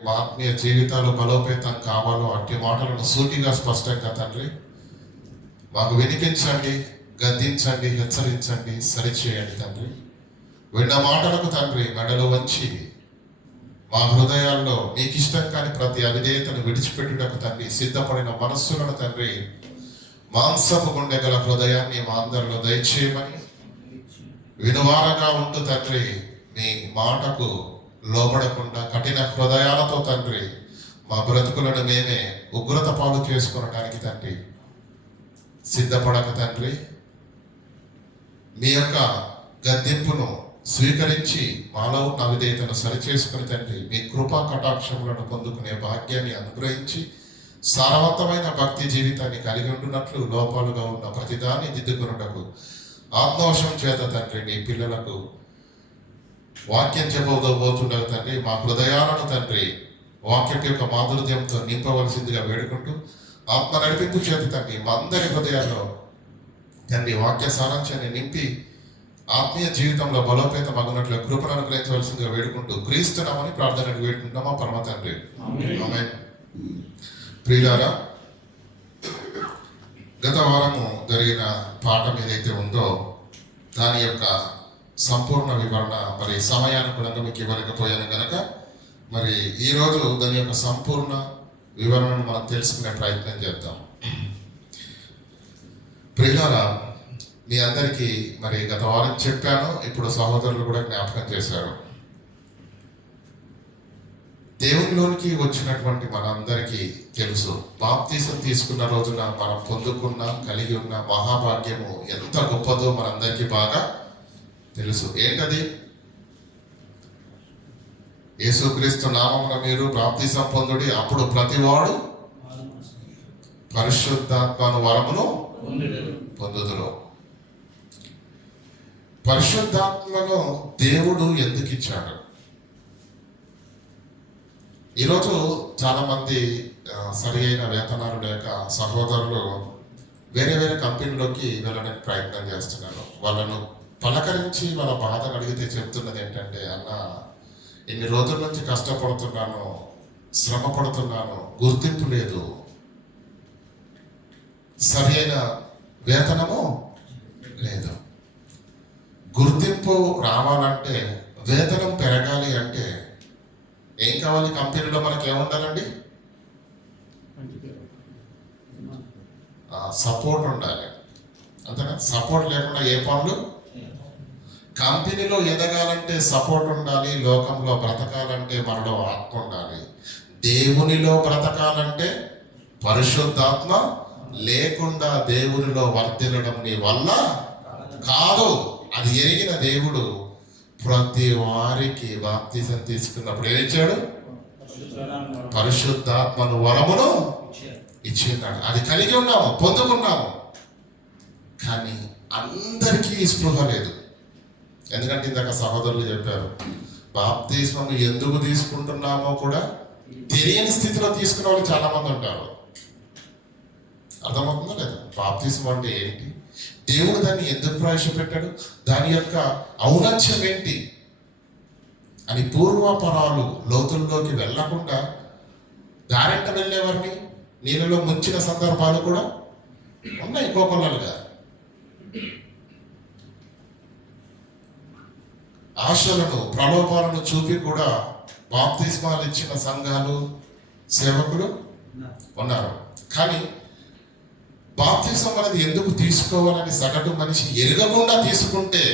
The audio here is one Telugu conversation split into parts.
మా ఆత్మీయ జీవితాలు బలోపేతం కావాలో అట్టి మాటలను సూటిగా స్పష్టంగా తండ్రి మాకు వినిపించండి, గద్దించండి, హెచ్చరించండి, సరిచేయండి తండ్రి. విన్న మాటలకు తండ్రి మెడలు వంచి మా హృదయాల్లో మీకు ఇష్టం కాని ప్రతి అవిధేయతను విడిచిపెట్టుటకు తండ్రి సిద్ధపడిన మనస్సులను తండ్రి మాంసపు గుండె గల హృదయాన్ని మా అందరిలో దయచేయమని వినువారంగా ఉంటూ తండ్రి మీ మాటకు లోబడకుండా కఠిన హృదయాలతో తండ్రి మా బ్రతుకులను మేమే ఉగ్రత పాలు చేసుకునడానికి తండ్రి సిద్ధపడక తండ్రి మీ యొక్క గద్దెంపును స్వీకరించి మాలో ఉన్న అవిధేయతను సరిచేసుకుని తండ్రి మీ కృపా కటాక్షములను పొందుకునే భాగ్యాన్ని అనుగ్రహించి సారవంతమైన భక్తి జీవితాన్ని కలిగి ఉంటున్నట్లు లోపాలుగా ఉన్న ప్రతిదాన్ని దిద్దుకున్నటకు ఆత్మవశం చేత తండ్రి నీ పిల్లలకు వాక్యం చెప్పబోతుండగా తండ్రి మా హృదయాలను తండ్రి వాక్యం యొక్క మాధుర్యంతో నింపవలసిందిగా వేడుకుంటూ ఆత్మ నడిపింపు చేత తండ్రి మా అందరి హృదయాల్లో తండ్రి వాక్య సారాంశాన్ని నింపి ఆత్మీయ జీవితంలో బలోపేతం అగునట్లు కృపను అనుగ్రహించవలసిందిగా వేడుకుంటూ క్రీస్తున్నామని ప్రార్థనకు వేడుకుంటున్నామా పరమ తండ్రి. ఆమేన్. ప్రియులారా, గత వారము జరిగిన పాఠం ఏదైతే ఉందో దాని యొక్క సంపూర్ణ వివరణ మరి సమయానుకూలంగా మీకు ఇవ్వలేకపోయాను కనుక మరి ఈరోజు దాని యొక్క సంపూర్ణ వివరణను మనం తెలుసుకునే ప్రయత్నం చేద్దాం. ప్రియులారా, మీ అందరికీ మరి గత వారం చెప్పాను, ఇప్పుడు సహోదరులు కూడా జ్ఞాపకం చేశారు. దేవునిలోనికి వచ్చినటువంటి మనందరికీ తెలుసు, బాప్తీసం తీసుకున్న రోజున మనం పొందుకున్న కలిగి ఉన్న మహాభాగ్యము ఎంత గొప్పదో మనందరికీ బాగా తెలుసు. ఏంటది? యేసుక్రీస్తు నామమున మీరు బాప్తీసం పొందుడి, అప్పుడు ప్రతివాడు పరిశుద్ధాత్మను వరమును పొందుదురు. పరిశుద్ధాత్మను దేవుడు ఎందుకు ఇచ్చాడు? ఈరోజు చాలా మంది సరి అయిన వేతనాలు లేక సహోదరులు వేరే వేరే కంపెనీలోకి వెళ్ళడానికి ప్రయత్నం చేస్తున్నారు. వాళ్ళను పలకరించి వాళ్ళ బాధను అడిగితే చెప్తున్నది ఏంటంటే, అన్న ఇన్ని రోజుల నుంచి కష్టపడుతున్నాను, శ్రమ పడుతున్నాను, గుర్తింపు లేదు, సరి అయిన వేతనము లేదు. గుర్తింపు రావాలంటే, వేతనం పెరగాలి అంటే ఏం కావాలి? కంపెనీలో మనకి ఏముండాలండి? సపోర్ట్ ఉండాలి, అంతేనా? సపోర్ట్ లేకుండా ఏ పనులు? కంపెనీలో ఎదగాలంటే సపోర్ట్ ఉండాలి, లోకంలో బ్రతకాలంటే మనలో ఆత్మ ఉండాలి. దేవునిలో బ్రతకాలంటే పరిశుద్ధాత్మ లేకుండా దేవునిలో వర్ధిల్లడం నీ వల్ల కాదు. అది ఎరిగిన దేవుడు ప్రతి వారికి బాప్తీసం తీసుకున్నప్పుడు ఏం ఇచ్చాడు? పరిశుద్ధాత్మను వరమును ఇచ్చిన్నాడు. అది కలిగి ఉన్నాము, పొందుకున్నాము. కానీ అందరికీ స్పృహ లేదు. ఎందుకంటే ఇందాక సహోదరులు చెప్పారు, బాప్తీసం ఎందుకు తీసుకుంటున్నామో కూడా తెలియని స్థితిలో తీసుకునే వాళ్ళు చాలా మంది ఉంటారు. అర్థమవుతుందా లేదా? బాప్తీసం అంటే ఏంటి? దేవుడు దాన్ని ఎందుకు ప్రవేశపెట్టాడు? దాని యొక్క ఔన్నత్యం ఏంటి అని పూర్వపరాలు లోతుల్లోకి వెళ్లకుండా దారెంట వెళ్ళేవారిని నీళ్ళలో ముంచిన సందర్భాలు కూడా ఉన్నాయి. కోకొల్లలుగా ఆశలను ప్రలోభాలను చూపి కూడా బాప్తిస్మాలు ఇచ్చిన సంఘాలు, సేవకులు ఉన్నారు. కానీ బాప్తిసం అనేది ఎందుకు తీసుకోవాలని సగటు మనిషి ఎరగకుండా తీసుకుంటే,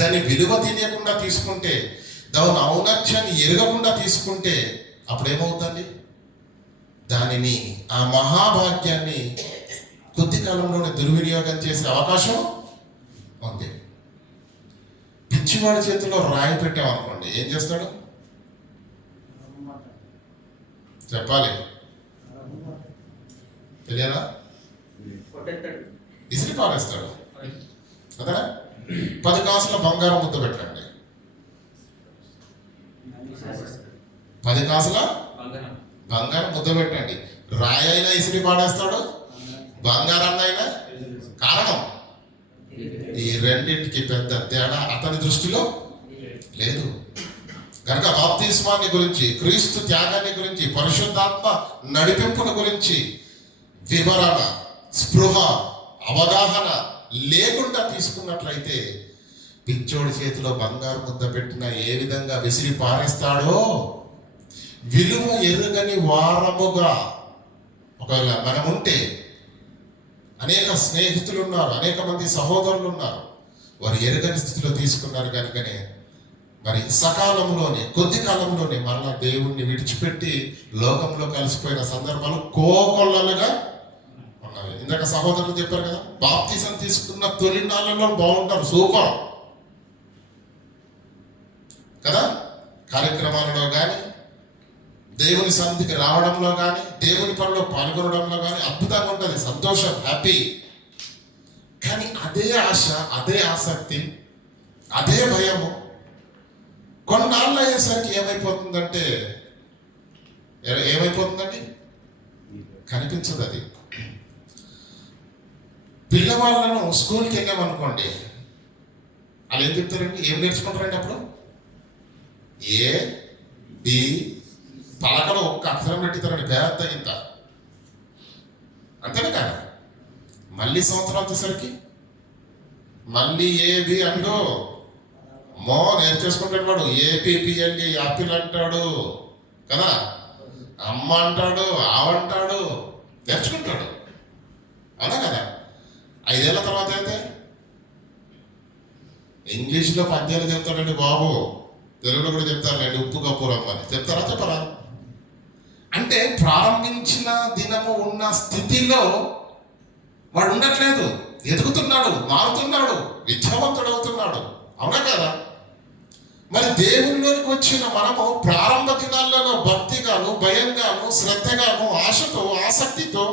దాని విలువ తెలియకుండా తీసుకుంటే, దాని ఔన్నత్యాన్ని ఎరగకుండా తీసుకుంటే అప్పుడు ఏమవుతుంది? దానిని, ఆ మహాభాగ్యాన్ని కొద్ది కాలంలోనే దుర్వినియోగం చేసే అవకాశం ఉంది. పిచ్చివాడి చేతిలో రాయి పెట్టామనుకోండి, ఏం చేస్తాడు? చెప్పాలి, తెలియదా? ఇసిరి పారేస్తాడు కదా. 10 కాసుల బంగారం ముద్ద పెట్టండి, 10 కాసుల బంగారం ముద్ద పెట్టండి, రాయి అయినా ఇసిరి పాడేస్తాడు, బంగారాన్ని అయినా. కారణం, ఈ రెండింటికి పెద్ద తేడా అతని దృష్టిలో లేదు. కనుక బాప్తిస్మాన్ని గురించి, క్రీస్తు త్యాగాన్ని గురించి, పరిశుద్ధాత్మ నడిపింపుల గురించి వివరణ, స్పృహ, అవగాహన లేకుండా తీసుకున్నట్లయితే పిచ్చోడి చేతిలో బంగారు ముద్ద పెట్టిన ఏ విధంగా విసిరి పారేస్తాడో, విలువ ఎరుగని వారముగా ఒకవేళ మనం ఉంటే, అనేక స్నేహితులు ఉన్నారు, అనేక మంది సహోదరులు ఉన్నారు, వారు ఎరుగని స్థితిలో తీసుకున్నారు కనుకనే మరి సకాలంలోనే, కొద్ది కాలంలోనే మరలా దేవుణ్ణి విడిచిపెట్టి లోకంలో కలిసిపోయిన సందర్భాలు కోకొల్లలుగా ఉన్నవి. ఇందాక సహోదరులు చెప్పారు కదా, బాప్తిజం తీసుకున్న తొలి నాళ్ళలో బాగుంటారు, సూపర్ కదా, కార్యక్రమాలలో కానీ, దేవుని సన్నిధికి రావడంలో కానీ, దేవుని పనిలో పాల్గొనడంలో కానీ అద్భుతంగా ఉంటుంది, సంతోషం, హ్యాపీ. కానీ అదే ఆశ, అదే ఆసక్తి, అదే భయము కొన్నాళ్ళు అయ్యేసరికి ఏమైపోతుందంటే, ఏమైపోతుందండి, కనిపించదు. అది పిల్లవాళ్ళను స్కూల్కి వెళ్ళామనుకోండి, వాళ్ళు ఏం చెప్తారండి, ఏం నేర్చుకుంటారండి అప్పుడు? ఏ బి పలకలో ఒక్క అక్షరం పెట్టుతారండి, పెద్ద ఇంత, అంతేనే కదా. మళ్ళీ సంవత్సరం వచ్చేసరికి మళ్ళీ ఏబి అంటూ నేర్చేసుకుంటాడు వాడు. ఏపీపీఎల్ఈ యాపిల్ అంటాడు కదా, అమ్మ అంటాడు, ఆవంటాడు, నేర్చుకుంటాడు, అవునా కదా. 5 ఏళ్ల తర్వాత అయితే ఇంగ్లీష్లో పద్యాలు చెప్తాడండి బాబు, తెలుగులో కూడా చెప్తారులేండి, ఉప్పు కప్పు రమ్మని చెప్తారా, చెప్పరా? అంటే ప్రారంభించిన దినము ఉన్న స్థితిలో వాడు ఉండట్లేదు, ఎదుగుతున్నాడు, మారుతున్నాడు, విద్యావంతుడు అవుతున్నాడు, అవునా కదా. మరి దేవుళ్ళలోకి వచ్చిన మనము ప్రారంభ దినాలలో భక్తిగాను, భయంగాను, శ్రద్ధగాను, ఆశతో, ఆసక్తితో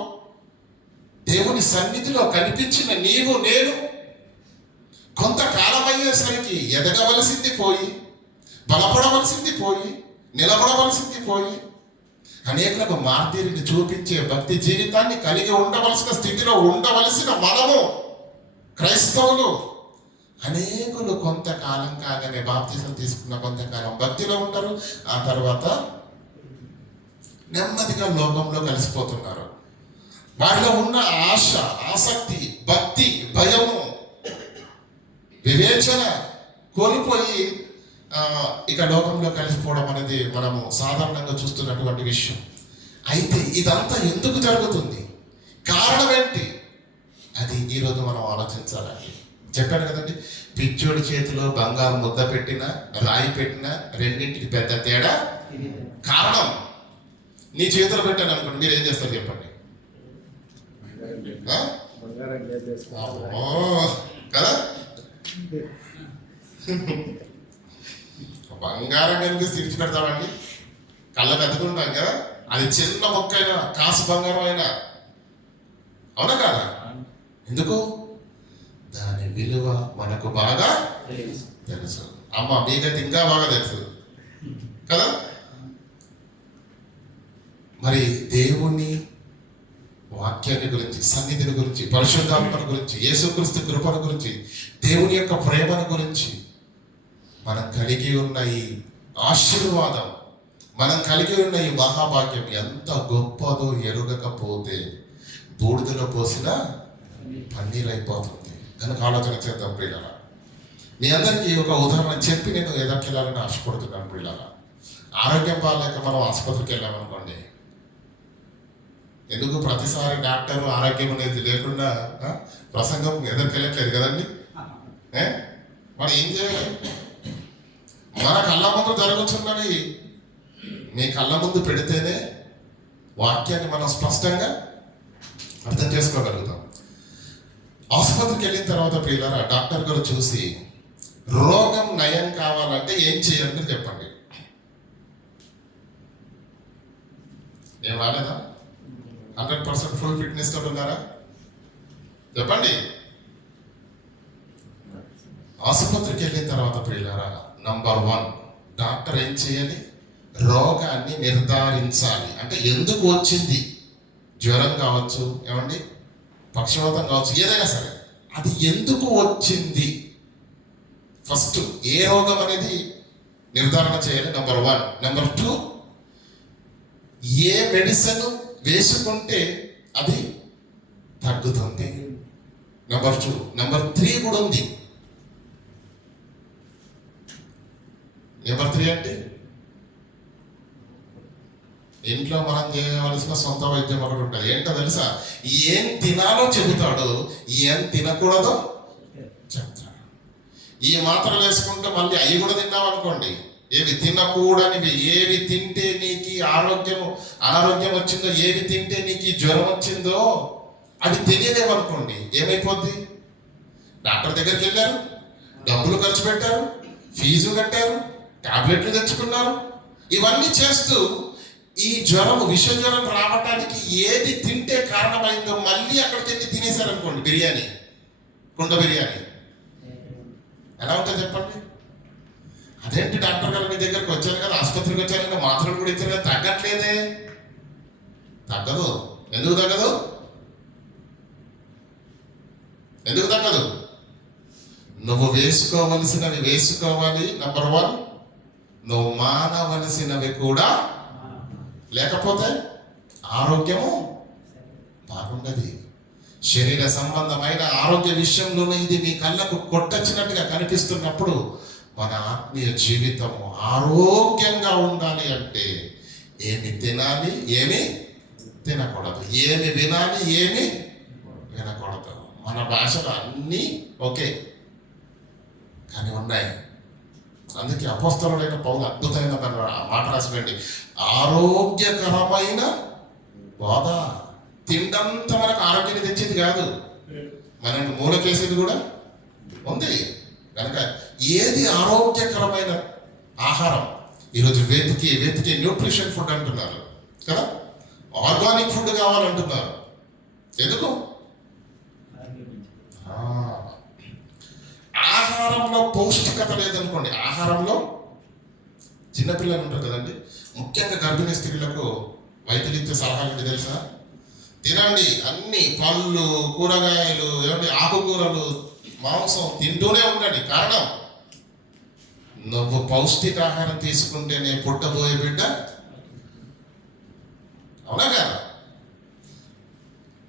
దేవుని సన్నిధిలో కనిపించిన నీవు నేను కొంతకాలం అయ్యేసరికి ఎదగవలసింది పోయి, బలపడవలసింది పోయి, నిలబడవలసింది పోయి, అనేకులకు మార్గీరిని చూపించే భక్తి జీవితాన్ని కలిగి ఉండవలసిన స్థితిలో ఉండవలసిన మనము క్రైస్తవులు అనేకులు కొంతకాలం కాగానే బాప్తిజం తీసుకున్న కొంతకాలం భక్తిలో ఉంటారు, ఆ తర్వాత నెమ్మదిగా లోకంలో కలిసిపోతున్నారు. వారిలో ఉన్న ఆశ, ఆసక్తి, భక్తి, భయము, వివేచన కోల్పోయి ఇక లోకంలో కలిసిపోవడం అనేది మనము సాధారణంగా చూస్తున్నటువంటి విషయం. అయితే ఇదంతా ఎందుకు జరుగుతుంది, కారణం ఏంటి, అది ఈరోజు మనం ఆలోచించాలండి. చెప్పాను కదండి, పిచ్చోడి చేతిలో బంగారు ముద్ద పెట్టినా, రాయి పెట్టినా రెండింటికి పెద్ద తేడా. కారణం, నీ చేతిలో పెట్టాను అనుకోండి, మీరు ఏం చేస్తారు చెప్పండి? కదా, బంగారం కనిపిస్తే తిరిచి పెడతామండి, కళ్ళకు అద్దుకుంటాం కదా. అది చిన్న మొక్క అయినా, కాసు బంగారం అయినా, అవునా కదా. ఎందుకు? దాని విలువ మనకు బాగా తెలుసు. అమ్మ మీకైతే ఇంకా బాగా తెలుసు కదా. మరి దేవుని వాక్యాన్ని గురించి, సన్నిధిని గురించి, పరిశుద్ధాత్మల గురించి, యేసుక్రీస్తు కృపను గురించి, దేవుని యొక్క ప్రేమను గురించి, మనం కలిగి ఉన్న ఈ ఆశీర్వాదం, మనం కలిగి ఉన్న ఈ మహాభాగ్యం ఎంత గొప్పదో ఎరుగకపోతే బూడిదలో పోసిన పన్నీరు అయిపోతుంది. కనుక ఆలోచన చేద్దాం ప్రియులారా. మీ అందరికీ ఒక ఉదాహరణ చెప్పి నేను ఎదకెళ్ళాలని ఆశపడుతున్నాను ప్రియులారా. ఆరోగ్యం బాగాలేక మనం ఆసుపత్రికి వెళ్ళామనుకోండి, ఎందుకు ప్రతిసారి డాక్టర్ ఆరోగ్యం అనేది లేకుండా ప్రసంగం ఎదరికెళ్ళట్లేదు కదండి. మనం ఏం చేయాలి? మన కళ్ళ ముందు జరుగుతున్నవి మీ కళ్ళ ముందు పెడితేనే వాక్యాన్ని మనం స్పష్టంగా అర్థం చేసుకోగలుగుతాం. ఆసుపత్రికి వెళ్ళిన తర్వాత ప్రియులారా, డాక్టర్ గారు చూసి రోగం నయం కావాలంటే ఏం చేయాలని చెప్పండి. ఏం రాలేదా? 100% ఫుల్ ఫిట్నెస్ తోటి ఉన్నారా? చెప్పండి. ఆసుపత్రికి వెళ్ళిన తర్వాత ప్రియులారా, నంబర్ 1 డాక్టర్ ఏం చేయాలి? రోగాన్ని నిర్ధారించాలి. అంటే ఎందుకు వచ్చింది, జ్వరం కావచ్చు, ఏమండి, పక్షవాతం కావచ్చు, ఏదైనా సరే అది ఎందుకు వచ్చింది. ఫస్ట్ ఏ రోగం అనేది నిర్ధారణ చేయాలి. నెంబర్ 1. నెంబర్ 2, ఏ మెడిసిన్ వేసుకుంటే అది తగ్గుతుంది. నెంబర్ 2. నెంబర్ 3 కూడా ఉంది. నెంబర్ 3 అంటే ఇంట్లో మనం చేయవలసిన సొంత వైద్యం ఒకటి ఉంటుంది. ఏంటో తెలుసా? ఏం తినాలో చెబుతాడు, ఏం తినకూడదో చెప్తాడు. ఈ మాత్రలు వేసుకుంటే మళ్ళీ అవి కూడా తిన్నావు అనుకోండి, ఏవి తినకూడనివి, ఏవి తింటే నీకు అనారోగ్యం వచ్చిందో, ఏవి తింటే నీకు జ్వరం వచ్చిందో అవి తెలియలేవనుకోండి, ఏమైపోద్ది? డాక్టర్ దగ్గరికి వెళ్ళారు, డబ్బులు ఖర్చు పెట్టారు, ఫీజు కట్టారు, టాబ్లెట్లు తెచ్చుకున్నారు. ఇవన్నీ చేస్తూ ఈ విష జ్వరం రావటానికి ఏది తింటే కారణమైందో మళ్ళీ అక్కడికి వెళ్ళి తినేశారనుకోండి, బిర్యానీ, కుండ బిర్యానీ, ఎలా ఉంటుంది చెప్పండి? అదేంటి డాక్టర్ గారు మీ దగ్గరకు వచ్చారు కదా, ఆసుపత్రికి వచ్చారు కదా, మాత్రలు కూడా ఇచ్చారు కదా, తగ్గట్లేదే? తగ్గదు. ఎందుకు తగ్గదు? ఎందుకు తగ్గదు? నువ్వు వేసుకోవలసినవి వేసుకోవాలి. నెంబర్ 1. నువ్వు మానవలసినవి కూడా, లేకపోతే ఆరోగ్యము బాగుండదు. శరీర సంబంధమైన ఆరోగ్య విషయంలోనే ఇది మీ కళ్ళకు కొట్టొచ్చినట్టుగా కనిపిస్తున్నప్పుడు మన ఆత్మీయ జీవితము ఆరోగ్యంగా ఉండాలి అంటే ఏమి తినాలి, ఏమి తినకూడదు, ఏమి వినాలి, ఏమి వినకూడదు. మన భాషలో అన్నీ ఓకే కానీ ఉన్నాయి. అందుకే అపోస్తలుడైన పౌలు అద్భుతమైన మాట రాసిపోయింది, ఆరోగ్యకరమైన బోధ. తిండంతా మనకు ఆరోగ్యాన్ని తెచ్చేది కాదు, మనల్ని మూలకేసేది కూడా ఉంది. కనుక ఏది ఆరోగ్యకరమైన ఆహారం? ఈరోజు వెతికి న్యూట్రిషన్ ఫుడ్ అంటున్నారు కదా, ఆర్గానిక్ ఫుడ్ కావాలంటున్నారు. ఎందుకు? ఆహారంలో పౌష్టికత లేదనుకోండి. ఆహారంలో చిన్నపిల్లలు ఉంటారు కదండి, ముఖ్యంగా గర్భిణీ స్త్రీలకు వైద్యులు ఇచ్చే సలహాలు ఏంటి తెలుసా? తినండి, అన్ని పళ్ళు, కూరగాయలు, ఆకుకూరలు, మాంసం తింటూనే ఉండండి. కారణం, నువ్వు పౌష్టికాహారం తీసుకుంటేనే పుట్టబోయే బిడ్డ. అవునా కదా?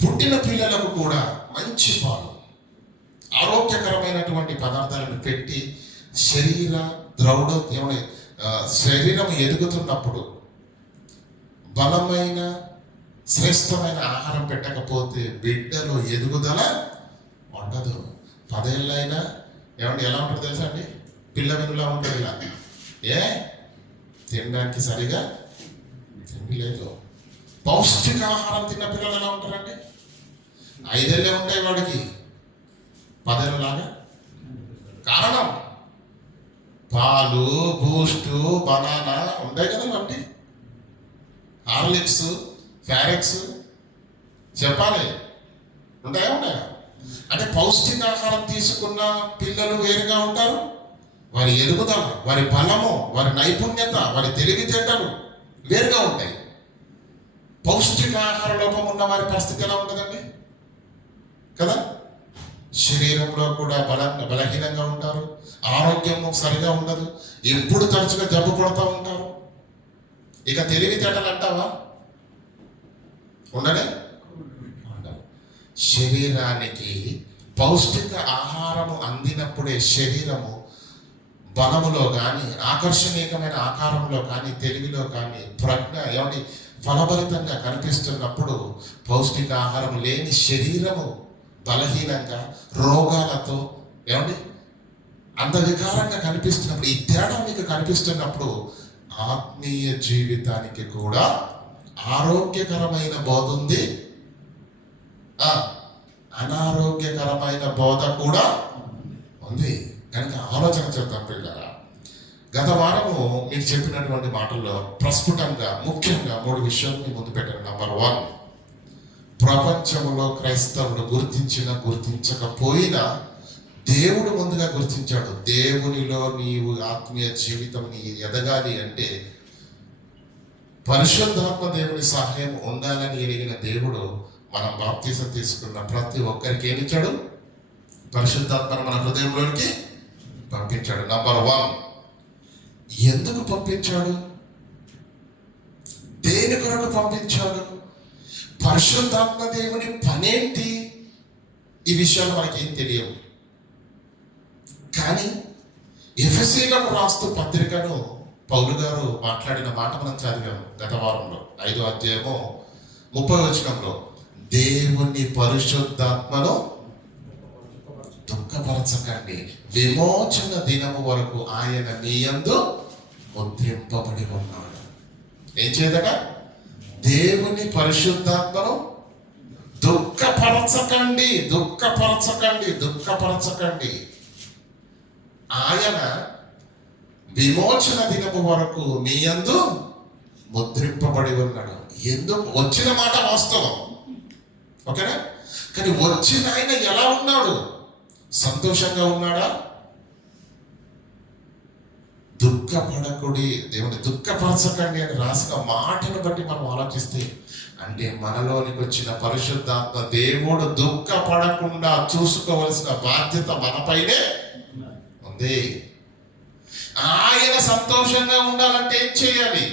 పుట్టిన పిల్లలకు కూడా మంచి పాలు, ఆరోగ్యకరమైనటువంటి పదార్థాలను పెట్టి శరీరం ఎదుగుతున్నప్పుడు బలమైన శ్రేష్టమైన ఆహారం పెట్టకపోతే బిడ్డలో ఎదుగుదల ఉండదు. 10 ఏళ్ళైనా ఎలా ఉంటుంది తెలుసా అండి? పిల్ల వెనులా ఉంటుంది. ఇలా తినడానికి సరిగా తిండి లేదు. పౌష్టికాహారం తిన్న పిల్లలు ఎలా ఉంటారండి? 5 ఏళ్ళే ఉంటాయి వాడికి, 10 ఏళ్ళలాగా. కారణం, పాలు, బూస్టు, బనానా ఉంటాయి కదా, వంటి హార్లిక్స్, ఫ్యారెక్స్ చెప్పాలి, ఉంటాయా? అంటే పౌష్టికాహారం తీసుకున్న పిల్లలు వేరుగా ఉంటారు. వారి ఎదుగుదల, వారి బలము, వారి నైపుణ్యత, వారి తెలివితేటలు వేరుగా ఉంటాయి. పౌష్టికాహార లోపం ఉన్న వారి పరిస్థితి ఎలా ఉంటుందండి కదా? శరీరంలో కూడా బలహీనంగా ఉంటారు, ఆరోగ్యము సరిగా ఉండదు, ఎప్పుడు తరచుగా జబ్బు పడుతూ ఉంటారు. ఇక తెలివితేటలు అంటావా? ఉండనే ఉండవు. శరీరానికి పౌష్టిక ఆహారము అందినప్పుడే శరీరము బలములో కానీ, ఆకర్షణీయమైన ఆకారంలో కానీ, తెలివిలో కానీ, ప్రజ్ఞ ఫలభరితంగా కనిపిస్తున్నప్పుడు పౌష్టిక ఆహారం లేని శరీరము బలహీనంగా, రోగాలతో అందవికారంగా కనిపిస్తున్నప్పుడు, ఈ తేడా మీకు కనిపిస్తున్నప్పుడు ఆత్మీయ జీవితానికి కూడా ఆరోగ్యకరమైన బోధ ఉంది, అనారోగ్యకరమైన బోధ కూడా ఉంది. కనుక ఆలోచన చేద్దాం పిల్లరా. గత వారము మీకు చెప్పినటువంటి మాటల్లో ప్రస్ఫుటంగా ముఖ్యంగా 3 విషయాలు మీ ముందు పెట్టాను. నెంబర్ 1, ప్రపంచంలో క్రైస్తవుడు గుర్తించకపోయినా దేవుడు ముందుగా గుర్తించాడు. దేవునిలో నీవు ఆత్మీయ జీవితం ఎదగాలి అంటే పరిశుద్ధాత్మ దేవుని సహాయం ఉండాలని ఎరిగిన దేవుడు మనం బాప్తిసం తీసుకున్న ప్రతి ఒక్కరికి ఏమిచ్చాడు? పరిశుద్ధాత్మను మన హృదయంలోనికి పంపించాడు. నెంబర్ 1, ఎందుకు పంపించాడు? దేని కొరకు పంపించాడు? పరిశుద్ధాత్మ దేవుని పనేంటి? ఈ విషయాలు మనకేం తెలియవు. కానీ ఎఫెసీయులకు రాస్తూ పత్రికను పౌలు గారు మాట్లాడిన మాట మనం చదివాము గత వారంలో 5వ అధ్యాయము 30వ వచనంలో, దేవుని పరిశుద్ధాత్మను దుఃఖపరచకండి, విమోచన దినము వరకు ఆయన మీ యందు ముద్రింపబడి ఉన్నాడు. ఏం చేయదట? దేవుని పరిశుద్ధాత్మను దుఃఖపరచకండి, దుఃఖపరచకండి, దుఃఖపరచకండి. ఆయన విమోచన దినము వరకు మీ యందు ముద్రింపబడి ఉన్నాడు. ఎందుకు? వచ్చిన మాట వాస్తవం, ఓకేనా? కానీ వచ్చిన ఆయన ఎలా ఉన్నాడు? సంతోషంగా ఉన్నాడా? దుఃఖపడకుడి, దేవుని దుఃఖపరచకండి అని రాసిన మాటను బట్టి మనం ఆలోచిస్తే, అంటే మనలోనికి వచ్చిన పరిశుద్ధాత్మ దేవుడు దుఃఖపడకుండా చూసుకోవలసిన బాధ్యత మనపైనే ఉంది. ఆయన సంతోషంగా ఉండాలంటే ఏం చేయాలి?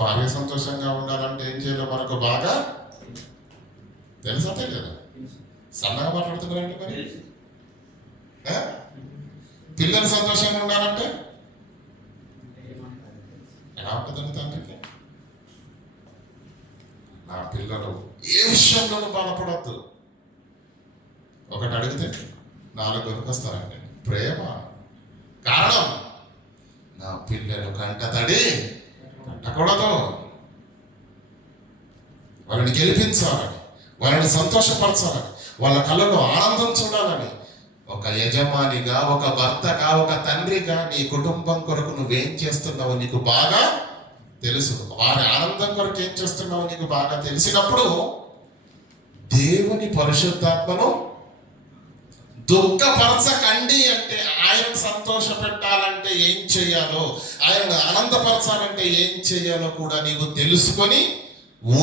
భార్య సంతోషంగా ఉండాలంటే ఏం చేయాలో మనకు బాగా తెలుసా? తెలియదు. సన్నగా మాట్లాడుతున్నారంటే మరి పిల్లలు సంతోషంగా ఉండాలంటే ఎలా ఉంటుందండి తండ్రికి? నా పిల్లలు ఏ విషయంలోనూ బాధపడద్దు. ఒకటి అడిగితే 4 కొనుకొస్తారండి. ప్రేమ. కారణం, నా పిల్లలు కంటతడి కట్టకూడదు, వాళ్ళని గెలిపించాలని, వాళ్ళని సంతోషపరచాలని, వాళ్ళ కళ్ళలో ఆనందం చూడాలని. ఒక యజమానిగా, ఒక భర్తగా, ఒక తండ్రిగా నీ కుటుంబం కొరకు నువ్వేం చేస్తున్నావో నీకు బాగా తెలుసు. వారి ఆనందం కొరకు ఏం చేస్తున్నావో నీకు బాగా తెలిసినప్పుడు దేవుని పరిశుద్ధాత్మను దుఃఖపరచకండి అంటే, ఆయనను సంతోష పెట్టాలంటే ఏం చేయాలో, ఆయనను ఆనందపరచాలంటే ఏం చేయాలో కూడా నీవు తెలుసుకొని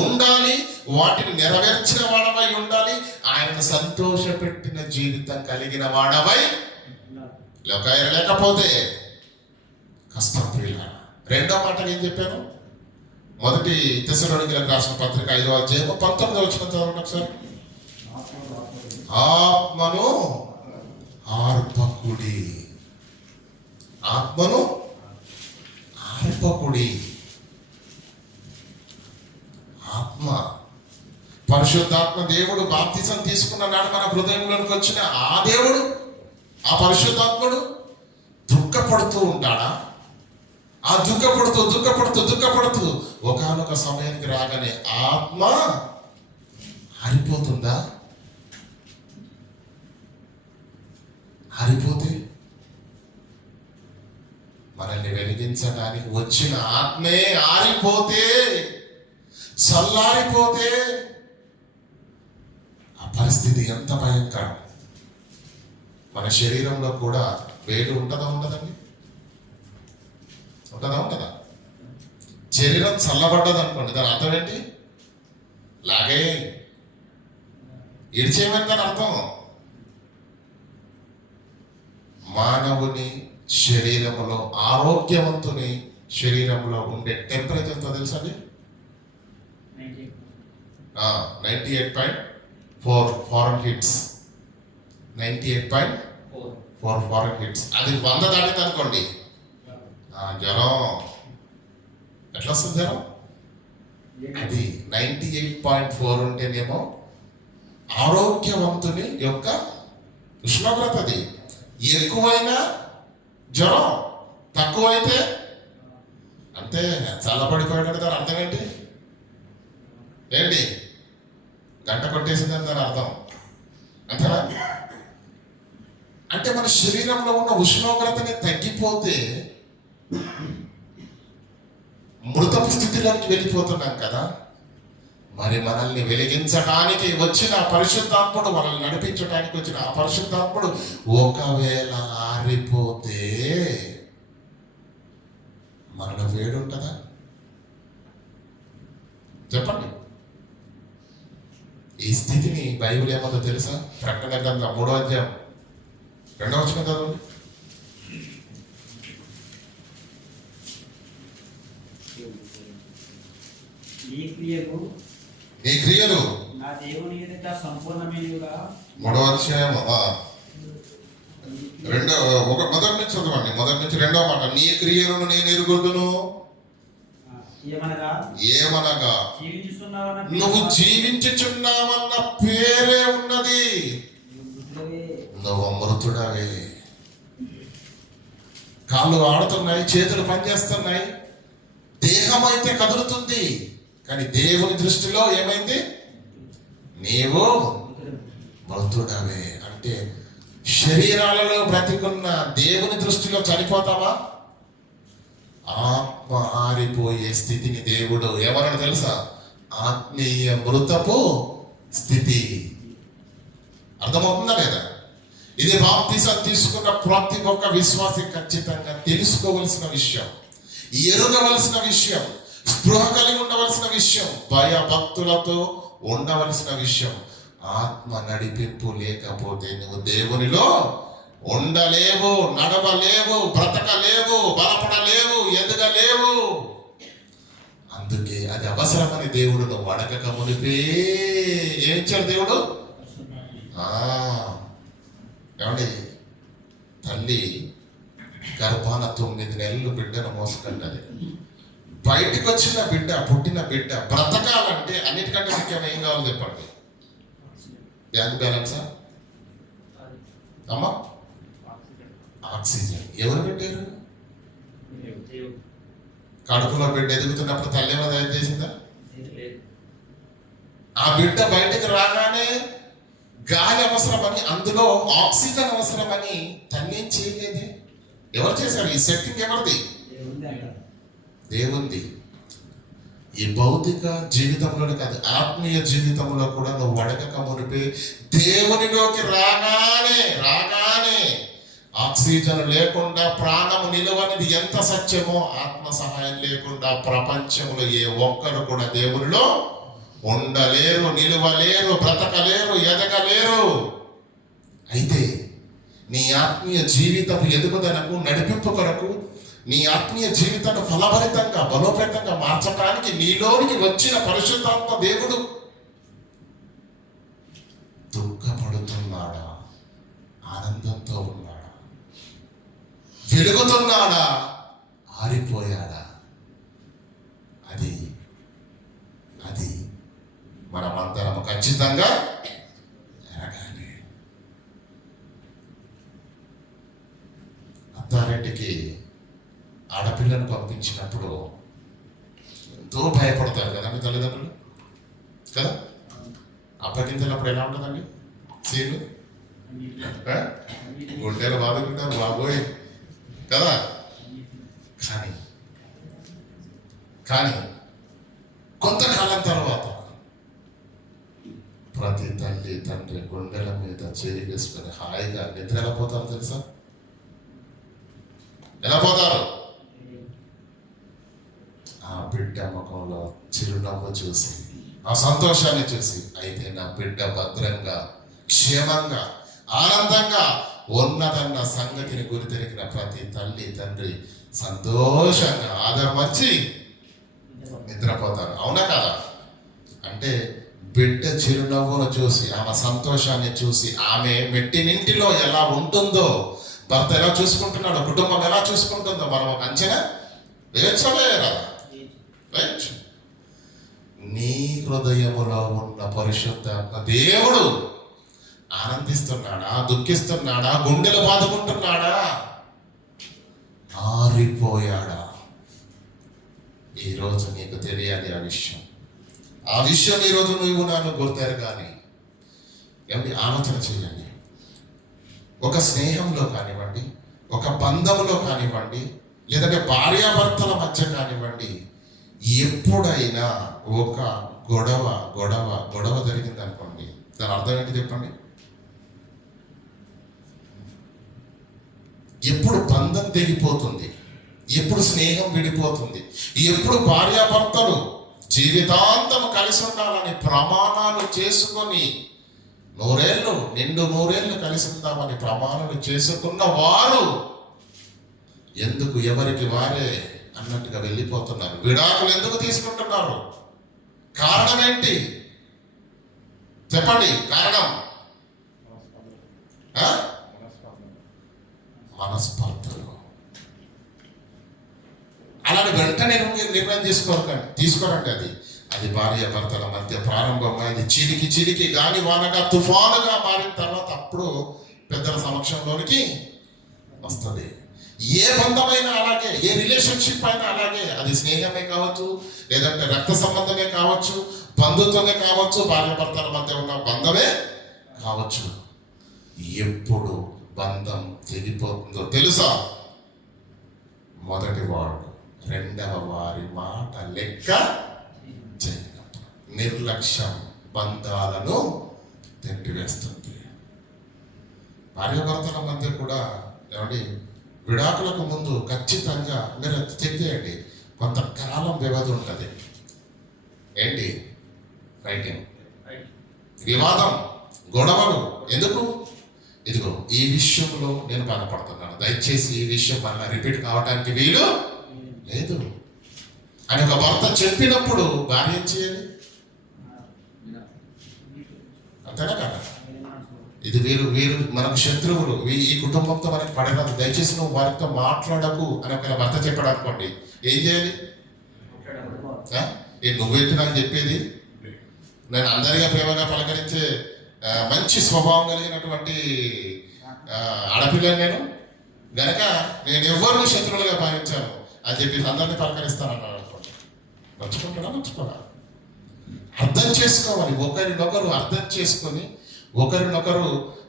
ఉండాలి. వాటిని నెరవేర్చిన వాడవై ఉండాలి. ఆయనను సంతోష పెట్టిన జీవితం కలిగిన వాడవై లేకపోతే కష్టం ప్రియుల. రెండో మాట ఏం చెప్పాను? 1 తెస్సలోనికీయులకు రాసిన పత్రిక 5వ అధ్యాయము 19వ వచనం చదవండి ఒకసారి. ఆత్మను ఆర్పకుడి, ఆత్మను ఆర్పకుడి. ఆత్మ, పరిశుద్ధాత్మ దేవుడు బాప్తిసం తీసుకున్న నాడు మన హృదయంలోకి వచ్చిన ఆ దేవుడు, ఆ పరిశుద్ధాత్ముడు దుఃఖపడుతూ ఉంటాడా? ఆ దుఃఖపడుతూ దుఃఖపడుతూ దుఃఖపడుతూ ఒకానొక సమయానికి రాగానే ఆత్మ ఆరిపోతుందా? ఆరిపోతే మనల్ని వెలిగించడానికి వచ్చిన ఆత్మే ఆరిపోతే, చల్లారిపోతే ఆ పరిస్థితి ఎంత భయంకరం. మన శరీరంలో కూడా వేడి ఉంటుందా? ఉండదండి? ఉంటుందా? శరీరం చల్లబడ్డది అనుకోండి, దాని అర్థం ఏంటి? లాగే ఇడిచేయమని దాని అర్థం. మానవుని శరీరంలో, ఆరోగ్యవంతుని శరీరంలో ఉండే టెంపరేచర్ ఎంతో తెలుసా అండి? 98.4 ఫారెన్హీట్స్. 98.4 ఫారెన్హీట్స్. అది 100 దాటింది అనుకోండి, జ్వరం ఎట్లా వస్తుంది? జ్వరం అది 98.4 ఉంటేనేమో ఆరోగ్యవంతుని యొక్క ఉష్ణోగ్రత. అది ఎక్కువైనా జ్వరం, తక్కువైతే అంతే చల్లబడిపోయాడు. దాని అర్థం ఏంటి? గంట కొట్టేసిందని దాని అర్థం అంతేనా? అంటే మన శరీరంలో ఉన్న ఉష్ణోగ్రతని తగ్గిపోతే మృతపు స్థితిలోకి వెళ్ళిపోతున్నాం కదా. మరి మనల్ని వెలిగించడానికి వచ్చిన పరిశుద్ధాత్ముడు, మనల్ని నడిపించడానికి వచ్చిన ఆ పరిశుద్ధాత్ముడు ఒకవేళ ఆరిపోతే మనలో వేడి ఉంటుందా? చెప్పండి. ఈ స్థితిని బైబిల్ ఏమందో తెలుసా? ప్రకటన గ్రంథం 3వ అధ్యాయం 2వ వచనం చదవండి. ఈ క్రియలు నీ క్రియలు నా దేవుని ఎదుట సంపూర్ణమైనవిగా. మూడవ అధ్యాయం మొదటి నుంచి చదవండి. మొదటి నుంచి రెండవ మాట. నీ క్రియలను నేను ఎరుగుదును. ఏమనగా నువ్వు జీవించుచున్నావన్న పేరే ఉన్నది, నువ్వు మృతుడవే. కాళ్ళు ఆడుతున్నాయి, చేతులు పనిచేస్తున్నాయి, దేహం అయితే కదులుతుంది, కానీ దేవుని దృష్టిలో ఏమైంది? నీవు మృతుడవే. అంటే శరీరాలలో బ్రతికున్న దేవుని దృష్టిలో చనిపోతావా? ఆత్మ ఆరిపోయే స్థితిని దేవుడు ఏమన్నాడు తెలుసా? ఆత్మీయ మృతపు స్థితి. అర్థమవుతుందా లేదా? ఇది బాప్తిసం తీసుకున్న ప్రతి ఒక్క విశ్వాసి ఖచ్చితంగా తెలుసుకోవలసిన విషయం, ఎరుగవలసిన విషయం, స్పృహ కలిగి ఉండవలసిన విషయం, భయభక్తులతో ఉండవలసిన విషయం. ఆత్మ నడిపింపు లేకపోతే నువ్వు దేవునిలో ఉండలేవు, నడవలేవు, బ్రతకలేవు, బలపడలేవు, ఎదగలేవు. అందుకే అది అవసరమని దేవుడు నువ్వు అడగక మునిపే ఏమిచ్చాడు దేవుడు? ఏమండి, తల్లి గర్భాన 9 నెలలు బిడ్డను మోసుకుంటది. బయటకు వచ్చిన బిడ్డ, పుట్టిన బిడ్డ బ్రతకాలంటే అన్నిటికంటే ముఖ్యం ఏం కావాలి చెప్పండి? బ్యాంక్ బ్యాలెన్సా అమ్మా? ఆక్సిజన్. ఎవరు పెట్టారు? కడుపులో బిడ్డ ఎదుగుతున్నప్పుడు తల్లి ఏమైనా తయారు చేసిందా? ఆ బిడ్డ బయటకు రాగానే గాలి అవసరమని, అందులో ఆక్సిజన్ అవసరమని తల్లి ఏం చేయలేదు. ఎవరు చేశారు ఈ సెట్టింగ్? ఎవరిది? దేవుంది. ఈ భౌతిక జీవితంలోనే కాదు, ఆత్మీయ జీవితంలో కూడా నువ్వు అడగక మునిపే దేవునిలోకి రాగానే ఆక్సిజన్ లేకుండా ప్రాణము నిలవనిది ఎంత సత్యమో, ఆత్మ సహాయం లేకుండా ప్రపంచంలో ఏ ఒక్కరు కూడా దేవునిలో ఉండలేరు, నిలవలేరు, బ్రతకలేరు, ఎదగలేరు. అయితే నీ ఆత్మీయ జీవితం ఎదుగుదలకు, నడిపింపు కొరకు, నీ ఆత్మీయ జీవితాన్ని ఫలభరితంగా, బలోపేతంగా మార్చడానికి నీలోనికి వచ్చిన పరిశుద్ధాత్మ దేవుడు దుఃఖపడుతున్నాడా? ఆనందంతో ఉన్నాడా? వెలుగుతున్నాడా? ఆరిపోయాడా? అది మనమందరం ఖచ్చితంగా ఎరగాలి. అత్తారింటికి ఆడపిల్లను పంపించినప్పుడు ఎంతో భయపడతారు కదండి తల్లిదండ్రులు, కదా? అప్పగించినప్పుడు ఎలా ఉంటుందండి సీను? గుండెలు బాదుకుంటారు బాబోయ్, కదా? కానీ కొంతకాలం తర్వాత ప్రతి తల్లి తండ్రి గుండెల మీద చేయి వేసుకొని హాయిగా నిద్ర ఎలా పోతారు తెలుసా? ఎలా పోతారు? ఆ బిడ్డ ముఖంలో చిరునవ్వు చూసి, ఆ సంతోషాన్ని చూసి, అయితే నా బిడ్డ భద్రంగా, క్షేమంగా, ఆనందంగా ఉన్నదన్న సంగతిని గురితెరిగిన ప్రతి తల్లి తండ్రి సంతోషంగా ఆదరమర్చి నిద్రపోతారు. అవునా కదా? అంటే బిడ్డ చిరునవ్వును చూసి, ఆమె సంతోషాన్ని చూసి, ఆమె మెట్టినింటిలో ఎలా ఉంటుందో, భర్త ఎలా చూసుకుంటున్నాడో, కుటుంబం ఎలా చూసుకుంటుందో మనం ఒక అంచనా వేయచ్చలేరా? నీ హృదయములో ఉన్న పరిశుద్ధాత్మ దేవుడు ఆనందిస్తున్నాడా? దుఃఖిస్తున్నాడా? గుండెలు బాదుకుంటున్నాడా? ఆరిపోయాడా? ఈరోజు నీకు తెలియాలి ఆ విషయం ఈరోజు నువ్వు నన్ను గుర్తారు. కానీ ఏమిటి ఆలోచన చేయాలి. ఒక స్నేహంలో కానివ్వండి, ఒక బంధంలో కానివ్వండి, లేదంటే భార్యాభర్తల మధ్య కానివ్వండి, ఎప్పుడైనా ఒక గొడవ జరిగింది అనుకోండి, దాని అర్థం ఏంటి చెప్పండి? ఎప్పుడు బంధం తెగిపోతుంది, ఎప్పుడు స్నేహం విడిపోతుంది, ఎప్పుడు భార్యాభర్తలు జీవితాంతం కలిసి ఉండాలని ప్రమాణాలు చేసుకొని నిండు నూరేళ్ళు కలిసి ఉందామని ప్రమాణాలు చేసుకున్న వారు ఎందుకు ఎవరికి వారే అన్నట్టుగా వెళ్ళిపోతున్నారు. విడాకులు ఎందుకు తీసుకుంటున్నారు? కారణం ఏంటి చెప్పండి? కారణం మనస్పర్ధలు. అలాంటి వెంటనే నిర్ణయం తీసుకోరండి. అది భార్య భర్తల మధ్య ప్రారంభంగా అది చిలికి గాలి వానగా తుఫానుగా మారిన తర్వాత అప్పుడు పెద్దల సమక్షంలోనికి వస్తుంది. ఏ బంధమైనా అలాగే, ఏ రిలేషన్షిప్ అయినా అలాగే. అది స్నేహమే కావచ్చు, లేదంటే రక్త సంబంధమే కావచ్చు, బంధుత్వమే కావచ్చు, భార్య భర్తల మధ్య ఉన్న బంధమే కావచ్చు. ఎప్పుడు బంధం తెగిపోతుందో తెలుసా? మొదటి వాడు రెండవ వారి మాట లెక్క చేయనప్పుడు. నిర్లక్ష్యం బంధాలను తెంపివేస్తుంది. భార్యాభర్తల మధ్య కూడా ఏమండి, విడాకులకు ముందు ఖచ్చితంగా మీరు చెప్పేయండి, కొంతకాలం వ్యవధి ఉంటుంది. ఏంటి? రైటింగ్, వివాదం, గొడవలు. ఎందుకు? ఇదిగో ఈ విషయంలో నేను బాధపడుతున్నాను, దయచేసి ఈ విషయం మళ్ళీ రిపీట్ కావడానికి వీలు లేదు అని ఒక భర్త చెప్పినప్పుడు భార్య ఏం చేయాలి? అంతేనా కదా? ఇది వీరు మనకు శత్రువులు, ఈ కుటుంబంతో మనకి పడరాదు, దయచేసి నువ్వు వారితో మాట్లాడకు అని ఒక భర్త చెప్పాడు అనుకోండి, ఏం చేయాలి? నువ్వేంటి నాకు చెప్పేది? నేను అందరిగా ప్రేమగా పలకరించే మంచి స్వభావం కలిగినటువంటి ఆడపిల్లని నేను గనక నేను ఎవరిని శత్రువులుగా భావించాను అని చెప్పి అందరినీ పలకరిస్తానన్నాడు అనుకోండి. మర్చిపోరా? అర్థం చేసుకోవాలి. ఒకరినొకరు అర్థం చేసుకొని ఒకరినొకరు